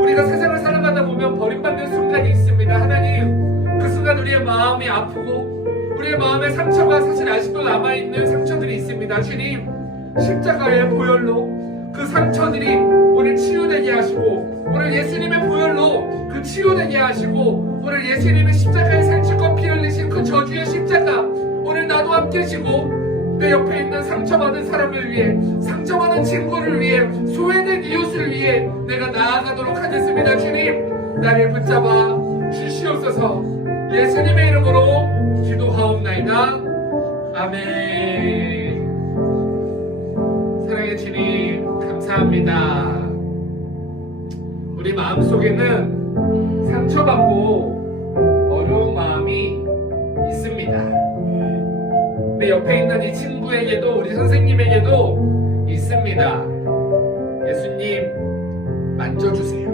우리가 세상을 살아가다 보면 버림받는 순간이 있습니다. 하나님, 그 순간 우리의 마음이 아프고 우리의 마음에 상처가 사실 아직도 남아있는 상처들이 있습니다. 주님, 십자가의 보혈로 그 상처들이 오늘 치유되게 하시고, 오늘 예수님의 보혈로 그 치유되게 하시고, 오늘 예수님의 십자가에 살찌고 피 흘리신 그 저주의 십자가 오늘 나도 함께 지고 내 옆에 있는 상처받은 사람을 위해, 상처받은 친구를 위해, 소외된 이웃을 위해 내가 나아가도록 하겠습니다. 주님, 나를 붙잡아 주시옵소서. 예수님의 이름으로 기도하옵나이다. 아멘. 사랑의 주님 감사합니다. 우리 마음속에는 상처받고 어려운 마음이 있습니다. 내 옆에 있는 이 친구에게도 우리 선생님에게도 있습니다. 예수님 만져주세요.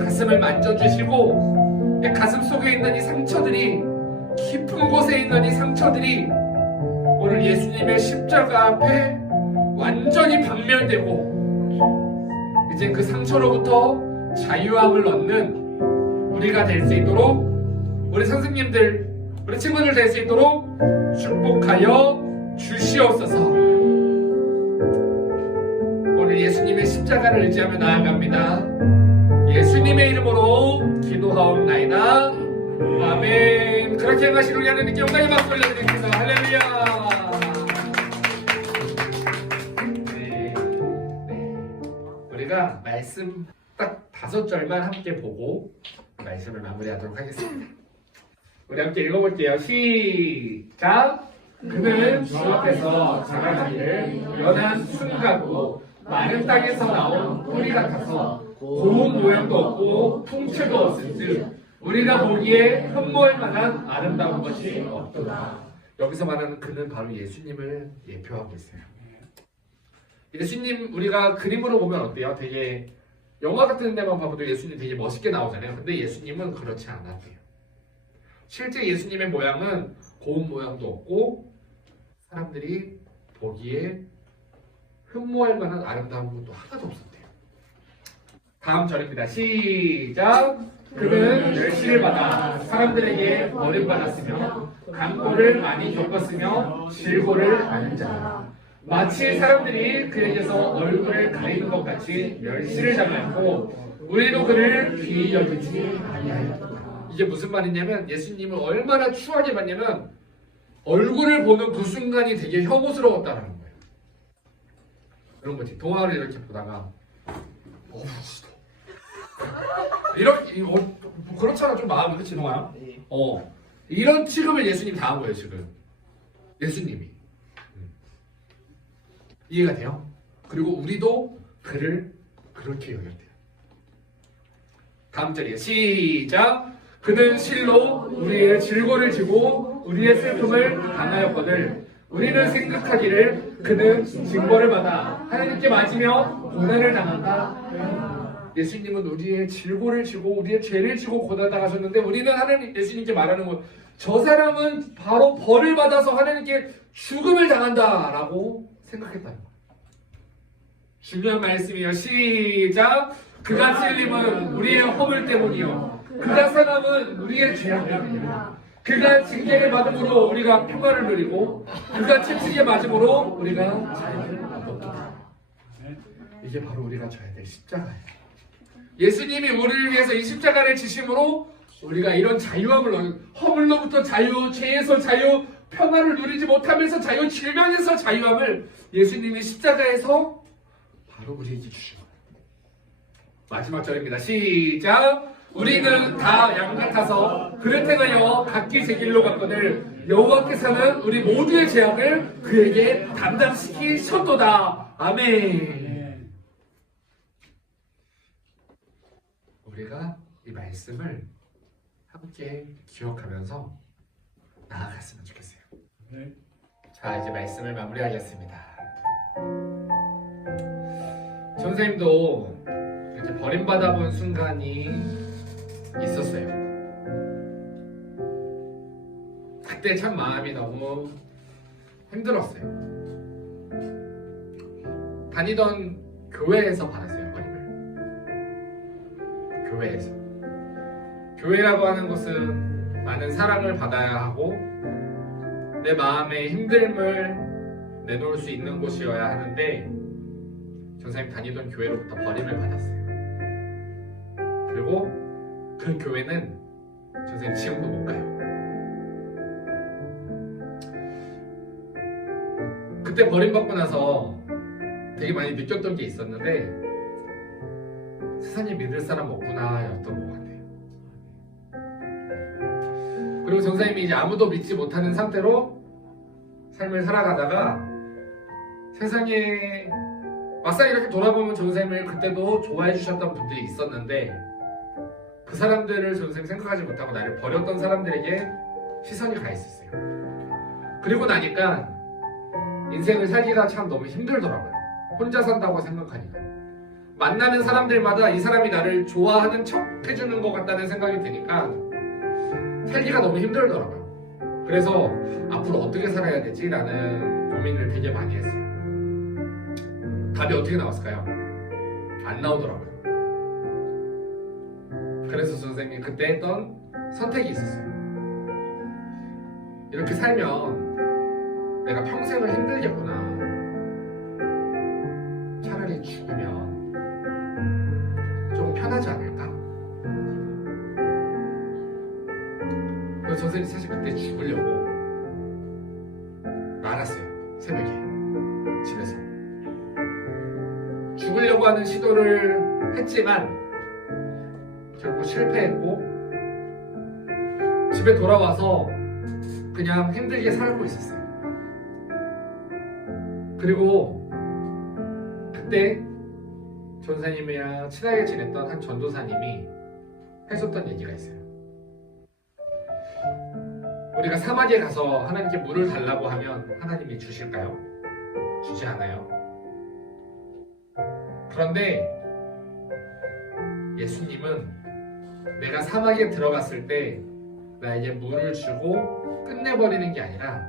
가슴을 만져주시고 내 가슴 속에 있는 이 상처들이, 깊은 곳에 있는 이 상처들이 오늘 예수님의 십자가 앞에 완전히 박멸되고 이제 그 상처로부터 자유함을 얻는 우리가 될 수 있도록, 우리 선생님들, 우리 친구들 될 수 있도록 축복하여 주시옵소서. 오늘 예수님의 십자가를 의지하며 나아갑니다. 예수님의 이름으로 기도하옵나이다. 아멘. 그렇게 행하신 우리 하나님께 영광의 박수 올려드립니다. 할렐루야. 네. 우리가 말씀 딱 5절만 함께 보고 말씀을 마무리하도록 하겠습니다. 우리 함께 읽어볼게요. 시작. 그는 주 앞에서 자라나기를 연한 순가고 마른 땅에서 나온 뿌리 같아서 고운 모양도 없고 풍채도 없은즉 우리가 보기에 흠모할 만한 아름다운 것이 없도다. 여기서 말하는 그는 바로 예수님을 예표하고 있어요. 예수님 우리가 그림으로 보면 어때요? 되게 영화 같은 데만 봐도 예수님 되게 멋있게 나오잖아요. 근데 예수님은 그렇지 않았대요. 실제 예수님의 모양은 고운 모양도 없고 사람들이 보기에 흠모할 만한 아름다운 것도 하나도 없었대요. 다음 절입니다. 시작. 그는 멸시를 받아 사람들에게 버림받았으며 강포를 많이 겪었으며 질고를 아는 자라. 마치 사람들이 그에게서 얼굴을 가리는 것 같이 멸시를 당하였고 우리도 그를 귀히 여기지 아니하였다. 이게 무슨 말이냐면 예수님을 얼마나 추하게 봤냐면 얼굴을 보는 그 순간이 되게 혐오스러웠다는 거예요. 그런 거지. 동화를 이렇게 보다가 어우 싫어. 그렇잖아. 좀 마음이 그렇지 동화야? 네. 이런 취급을 예수님이 당한 거예요 지금. 예수님이. 이해가 돼요? 그리고 우리도 그를 그렇게 여겼대요. 다음 절이에요. 시작. 그는 실로 우리의 질고를 지고 우리의 슬픔을 당하였거늘 우리는 생각하기를 그는 징벌을 받아 하나님께 맞으며 고난을 당한다. 예수님은 우리의 질고를 지고 우리의 죄를 지고 고난 당하셨는데 우리는 예수님께 말하는 거, 저 사람은 바로 벌을 받아서 하나님께 죽음을 당한다라고 생각했다는 거예요. 중요한 말씀이에요. 시작. 그가 찔림은 우리의 허물 때문이요 그가 상함은 우리의 죄악 때문이요 그가 징계를 받음으로 우리가 평화를 누리고 그가 채찍에 맞음으로 우리가 자유를 얻었다. 이게 바로 우리가 져야 될 십자가예요. 예수님이 우리를 위해서 이 십자가를 지심으로 우리가 이런 자유함을, 허물로부터 자유, 죄에서 자유, 평화를 누리지 못하면서 자유, 질병에서 자유함을 예수님이 십자가에서 바로 우리에게 주신 거예요. 마지막 절입니다. 시작. 우리는 다 양 같아서 그릇 행하여 각기 제 길로 갔거늘 여호와께서는 우리 모두의 죄악을 그에게 담당시키셨도다. 아멘. 우리가 이 말씀을 함께 기억하면서 나아갔으면 좋겠어요. 자, 이제 말씀을 마무리하겠습니다. 전사님도 이렇게 버림받아 본 순간이 있었어요. 그때 참 마음이 너무 힘들었어요. 다니던 교회에서 받았어요, 버림을. 교회에서. 교회라고 하는 것은 많은 사랑을 받아야 하고 내 마음의 힘듦을 내놓을 수 있는 곳이어야 하는데 전사님 다니던 교회로부터 버림을 받았어요. 그리고 그 교회는 전사님 지금도 못 가요. 그때 버림받고 나서 되게 많이 느꼈던 게 있었는데 세상에 믿을 사람 없구나 였던 것 같아요. 그리고 전사님이 이제 아무도 믿지 못하는 상태로 삶을 살아가다가 세상에 막상 이렇게 돌아보면 전사님을 그때도 좋아해 주셨던 분들이 있었는데 그 사람들을 전사님 생각하지 못하고 나를 버렸던 사람들에게 시선이 가 있었어요. 그리고 나니까 인생을 살기가 참 너무 힘들더라고요. 혼자 산다고 생각하니까 만나는 사람들마다 이 사람이 나를 좋아하는 척 해주는 것 같다는 생각이 드니까 살기가 너무 힘들더라고요. 그래서 앞으로 어떻게 살아야 되지? 라는 고민을 되게 많이 했어요. 답이 어떻게 나왔을까요? 안 나오더라고요. 그래서 선생님이 그때 했던 선택이 있었어요. 이렇게 살면 내가 평생을 힘들겠구나. 차라리 죽으면 좀 편하지 않을까? 그래서 선생님이 사실 그때 죽으려고 나갔어요. 새벽에 집에서 죽으려고 하는 시도를 했지만 결국 실패했고 집에 돌아와서 그냥 힘들게 살고 있었어요. 그리고 그때 전사님이랑 친하게 지냈던 한 전도사님이 해줬던 얘기가 있어요. 우리가 사막에 가서 하나님께 물을 달라고 하면 하나님이 주실까요? 주지 않아요. 그런데 예수님은 내가 사막에 들어갔을 때 나에게 물을 주고 끝내버리는 게 아니라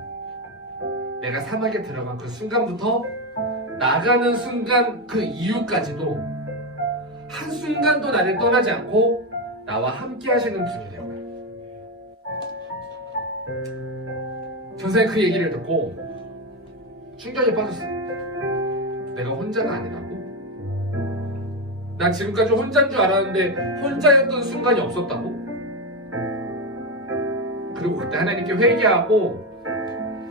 내가 사막에 들어간 그 순간부터 나가는 순간 그 이후까지도 한순간도 나를 떠나지 않고 나와 함께 하시는 분이래요. 전사님 그 얘기를 듣고 충격에 빠졌어요. 내가 혼자가 아니라고? 난 지금까지 혼자인 줄 알았는데 혼자였던 순간이 없었다고? 그리고 그때 하나님께 회개하고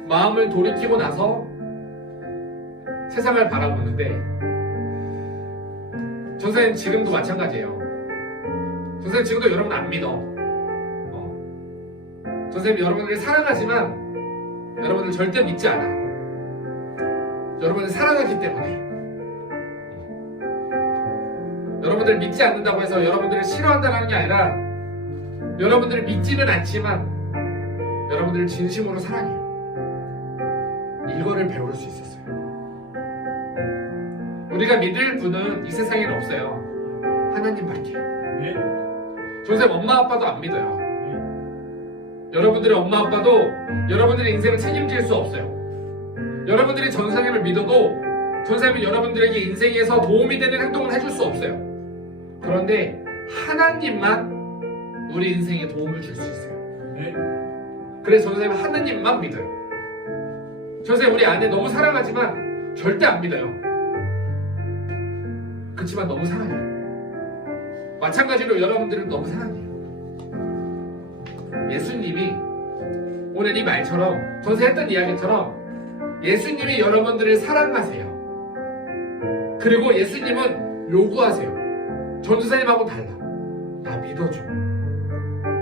마음을 돌이키고 나서 세상을 바라보는데 전사님 지금도 마찬가지예요. 전사님 지금도 여러분 안 믿어. 전사님 여러분을 사랑하지만 여러분을 절대 믿지 않아. 여러분을 사랑하기 때문에. 여러분들 믿지 않는다고 해서 여러분들을 싫어한다는 게 아니라 여러분들을 믿지는 않지만 여러분들을 진심으로 사랑해요. 이거를 배울 수 있었어요. 우리가 믿을 분은 이 세상에는 없어요. 하나님밖에. 전사님 엄마 아빠도 안 믿어요. 여러분들의 엄마 아빠도 여러분들의 인생을 책임질 수 없어요. 여러분들이 전사님을 믿어도 전사님은 여러분들에게 인생에서 도움이 되는 행동을 해줄 수 없어요. 그런데 하나님만 우리 인생에 도움을 줄 수 있어요. 그래서 전사님은 하나님만 믿어요. 전사님 우리 아내 너무 사랑하지만 절대 안 믿어요. 그렇지만 너무 사랑해요. 마찬가지로 여러분들은 너무 사랑해요. 예수님이 오늘 이 말처럼 전에 했던 이야기처럼 예수님이 여러분들을 사랑하세요. 그리고 예수님은 요구하세요. 전도사님하고 달라. 나 믿어줘.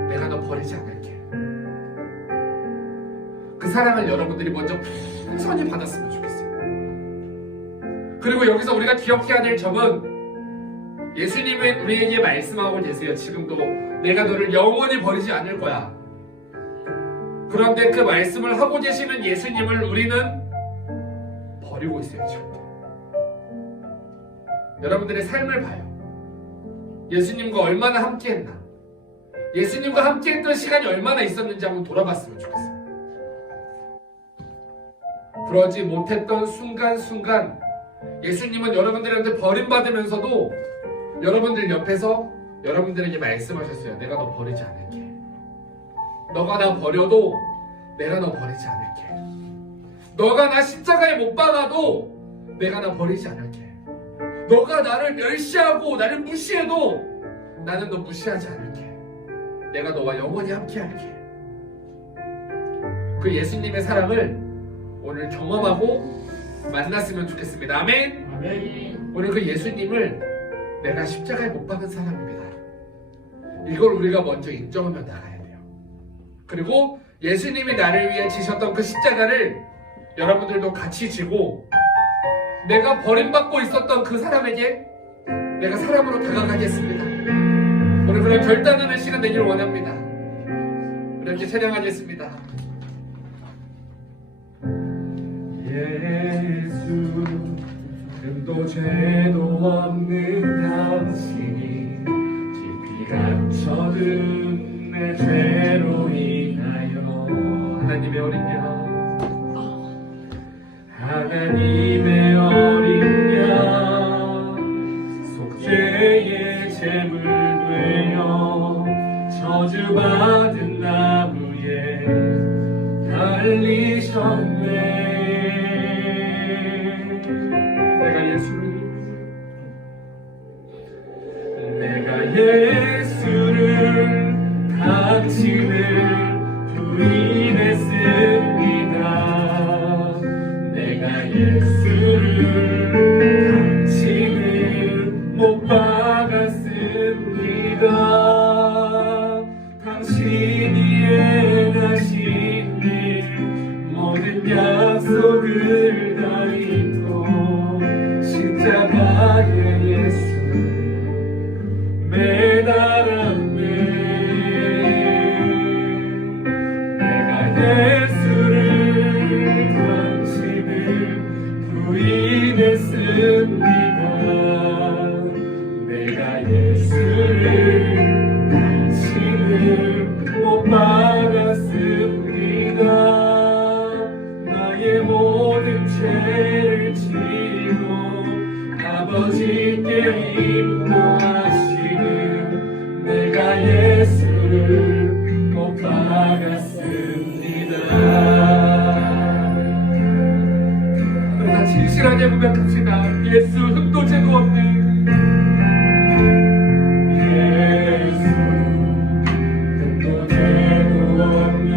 내가 너 버리지 않을게. 그 사랑을 여러분들이 먼저 풍성히 받았으면 좋겠어요. 그리고 여기서 우리가 기억해야 될 점은 예수님은 우리에게 말씀하고 계세요. 지금도 내가 너를 영원히 버리지 않을 거야. 그런데 그 말씀을 하고 계시는 예수님을 우리는 버리고 있어요. 지금. 여러분들의 삶을 봐요. 예수님과 얼마나 함께했나? 예수님과 함께했던 시간이 얼마나 있었는지 한번 돌아봤으면 좋겠어요. 그러지 못했던 순간순간 예수님은 여러분들한테 버림받으면서도 여러분들 옆에서 여러분들에게 말씀하셨어요. 내가 너 버리지 않을게. 너가 나 버려도 내가 너 버리지 않을게. 너가 나 십자가에 못 박아도 내가 나 버리지 않을게. 너가 나를 멸시하고 나를 무시해도 나는 너 무시하지 않을게. 내가 너와 영원히 함께할게. 그 예수님의 사랑을 오늘 경험하고 만났으면 좋겠습니다. 아멘. 아멘. 오늘 그 예수님을 내가 십자가에 못 박은 사람입니다. 이걸 우리가 먼저 인정하며 나가야 돼요. 그리고 예수님이 나를 위해 지셨던 그 십자가를 여러분들도 같이 지고 내가 버림받고 있었던 그 사람에게 내가 사람으로 다가가겠습니다. 오늘 그런 결단하는 시간 되기를 원합니다. 이렇게 찬양하겠습니다. 예수 흠도 죄도 없는 당신이 깊이 감춰둔 내 죄로 인하여 하나님의 어린 양 하나님의 어린 양 속죄의 제물 되어 저주받은 나무에 달리셨네. 내가 예수를 당신을 부인했습니다. 내가 예수를 당신을 못 박았습니다. 당신이 행하신 일 모든 약속을 다 잊고 십자가에 예수 매달았네. 내가 예수를 당신을 부인했습니다. 내가 예수를 당신을 못 박았습니다. 나의 모든 죄를 지고 아버지께 인도하시는 내가 예수를 못 박았습니다. 다 진실하게 고백합시다. 예수 흠도 죄도 없는 예수 흠도 죄도 없는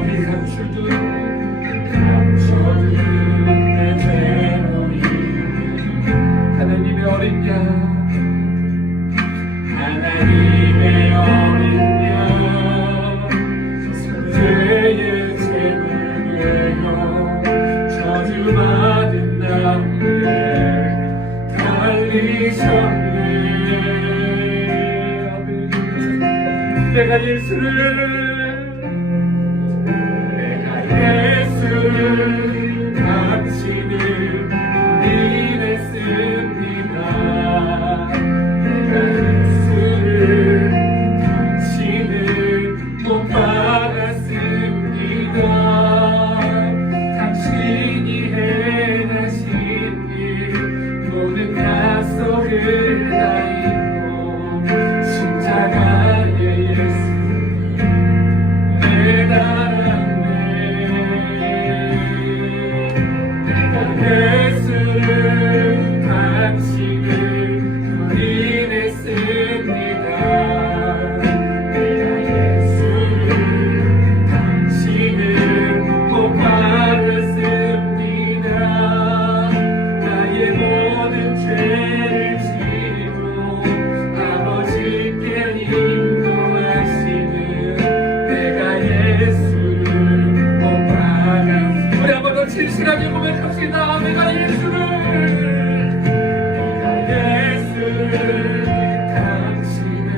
우리 감추둔 그 수많은 나무에 달리셨네. 내가 예수를 당신을 인했습니다. 내가 예수를 당신을 못 박았습니다. 당신이 행하신 일 모든 약속을 다 잊고 십자가의 예수 내달았네. 내가 예수를 당신을 부인했습니다. 내가 예수를 당신을 못 받았습니다. 나의 모든 죄를 지고 아버지께 인도하시는 내가 예수를 못 받았습니다. 우리 한번 더 진실하게 고백합시다. 내가 예수를 당신을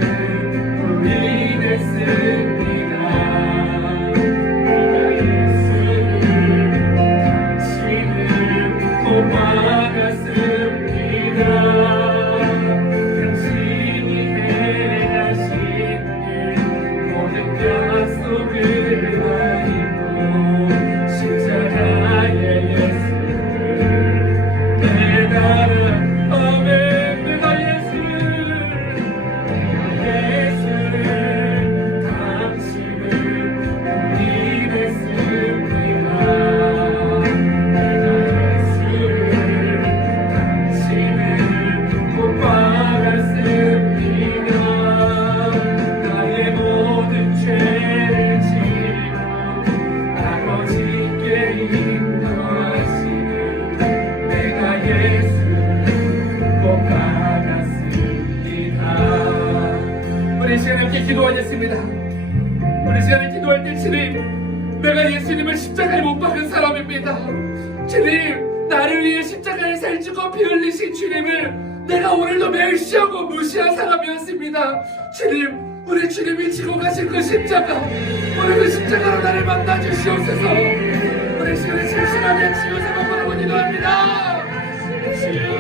부인했습니다. 내가 예수를 당신을 못 박았습니다. 당신이 행하신 일 모든 약속을 다 잊고 십자가의 예수를 내달아. 아멘. 내가 예수를 당신을 부인했습니다. 내가 예수를 당신을 못 박았습니다. 나의 모든 죄를 지고 아버지께 인도하시는 내가 예수를 못 받았습니다. 우리 시간에 함께 기도하겠습니다. 우리 시간에 기도할 때 주님, 내가 예수님을 십자가에 못 박은 사람입니다. 주님, 나를 위해 십자가에 살찌고 피 흘리신 주님을 내가 오늘도 멸시하고 무시한 사람이었습니다. 주님, 우리 주님이 지고 가신 그 십자가, 오늘 그 십자가로 나를 만나 주시옵소서. 우리 시간에 진실하게 치유 생각하고 기도합니다. 치유.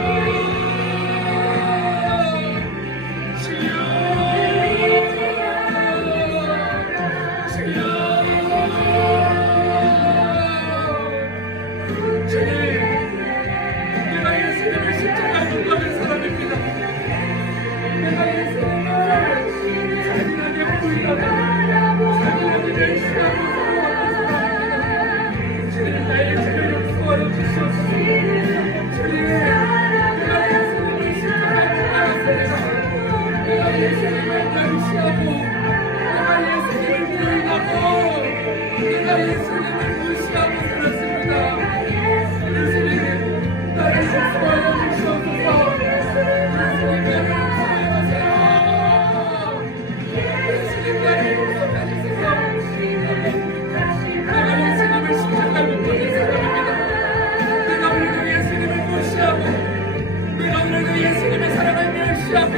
예수님의 사랑을 멸시하고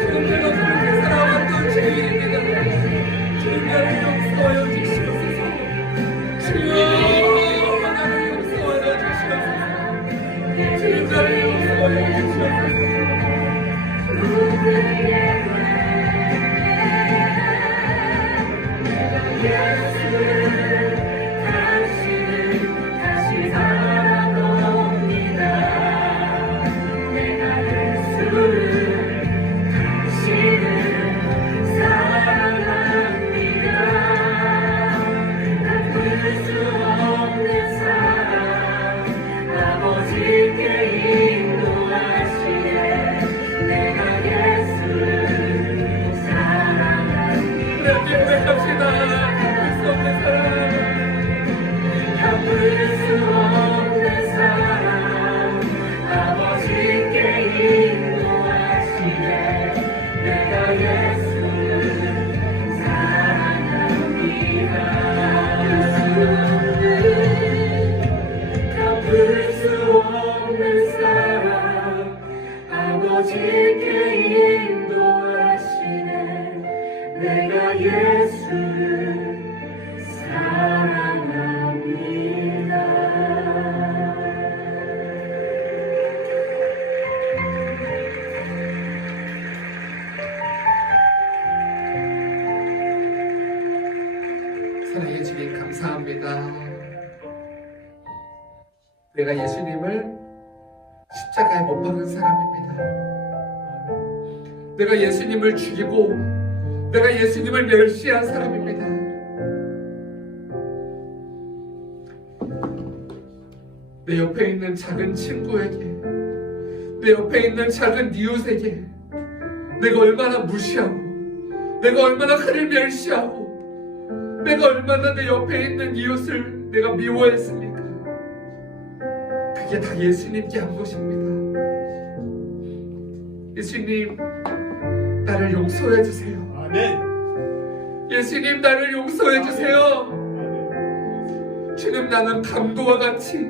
지금 내가 그렇게 살아왔던 죄인입니다. 주님 나를 용서하여 주시옵소서. 주여 나를 용서하여 주시옵소서. 주님 나를 용서하여 주시옵소서. 내가 예수님을 십자가에 못 박은 사람입니다. 내가 예수님을 죽이고 내가 예수님을 멸시한 사람입니다. 내 옆에 있는 작은 친구에게, 내 옆에 있는 작은 이웃에게 내가 얼마나 무시하고, 내가 얼마나 그를 멸시하고, 내가 얼마나 내 옆에 있는 이웃을 내가 미워했습니까? 그게 다 예수님께 한 것입니다. 예수님, 나를 용서해 주세요. 아멘. 예수님, 나를 용서해 주세요. 주님, 나는 강도와 같이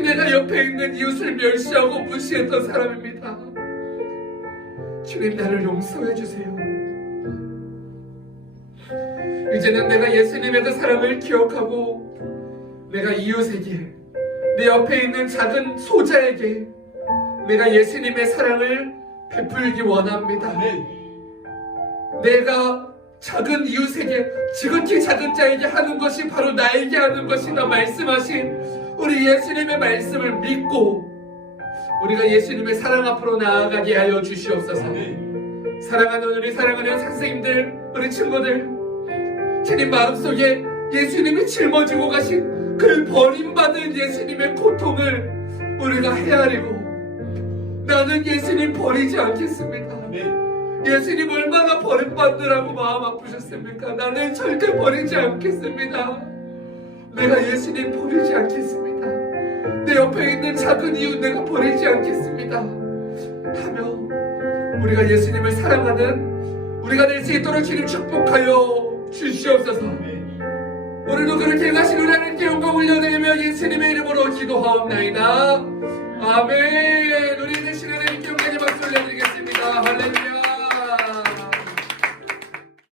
내가 옆에 있는 이웃을 멸시하고 무시했던 사람입니다. 주님, 나를 용서해 주세요. 이제는 내가 예수님의 그 사랑을 기억하고 내가 이웃에게, 내 옆에 있는 작은 소자에게 내가 예수님의 사랑을 베풀기 원합니다. 내가 작은 이웃에게, 지극히 작은 자에게 하는 것이 바로 나에게 하는 것이다 말씀하신 우리 예수님의 말씀을 믿고 우리가 예수님의 사랑 앞으로 나아가게 하여 주시옵소서. 사랑하는 우리 사랑하는 선생님들, 우리 친구들, 주님 마음속에 예수님이 짊어지고 가신 그 버림받은 예수님의 고통을 우리가 헤아리고, 나는 예수님 버리지 않겠습니다. 예수님 얼마나 버림받느라고 마음 아프셨습니까? 나는 절대 버리지 않겠습니다. 내가 예수님 버리지 않겠습니다. 내 옆에 있는 작은 이웃 내가 버리지 않겠습니다 하며 우리가 예수님을 사랑하는 우리가 될 수 있도록 주님 축복하여 주시옵소서. 오늘도 그렇게 하시는 하나님께 영광 올려드리며 예수님의 이름으로 기도하옵나이다. 아멘.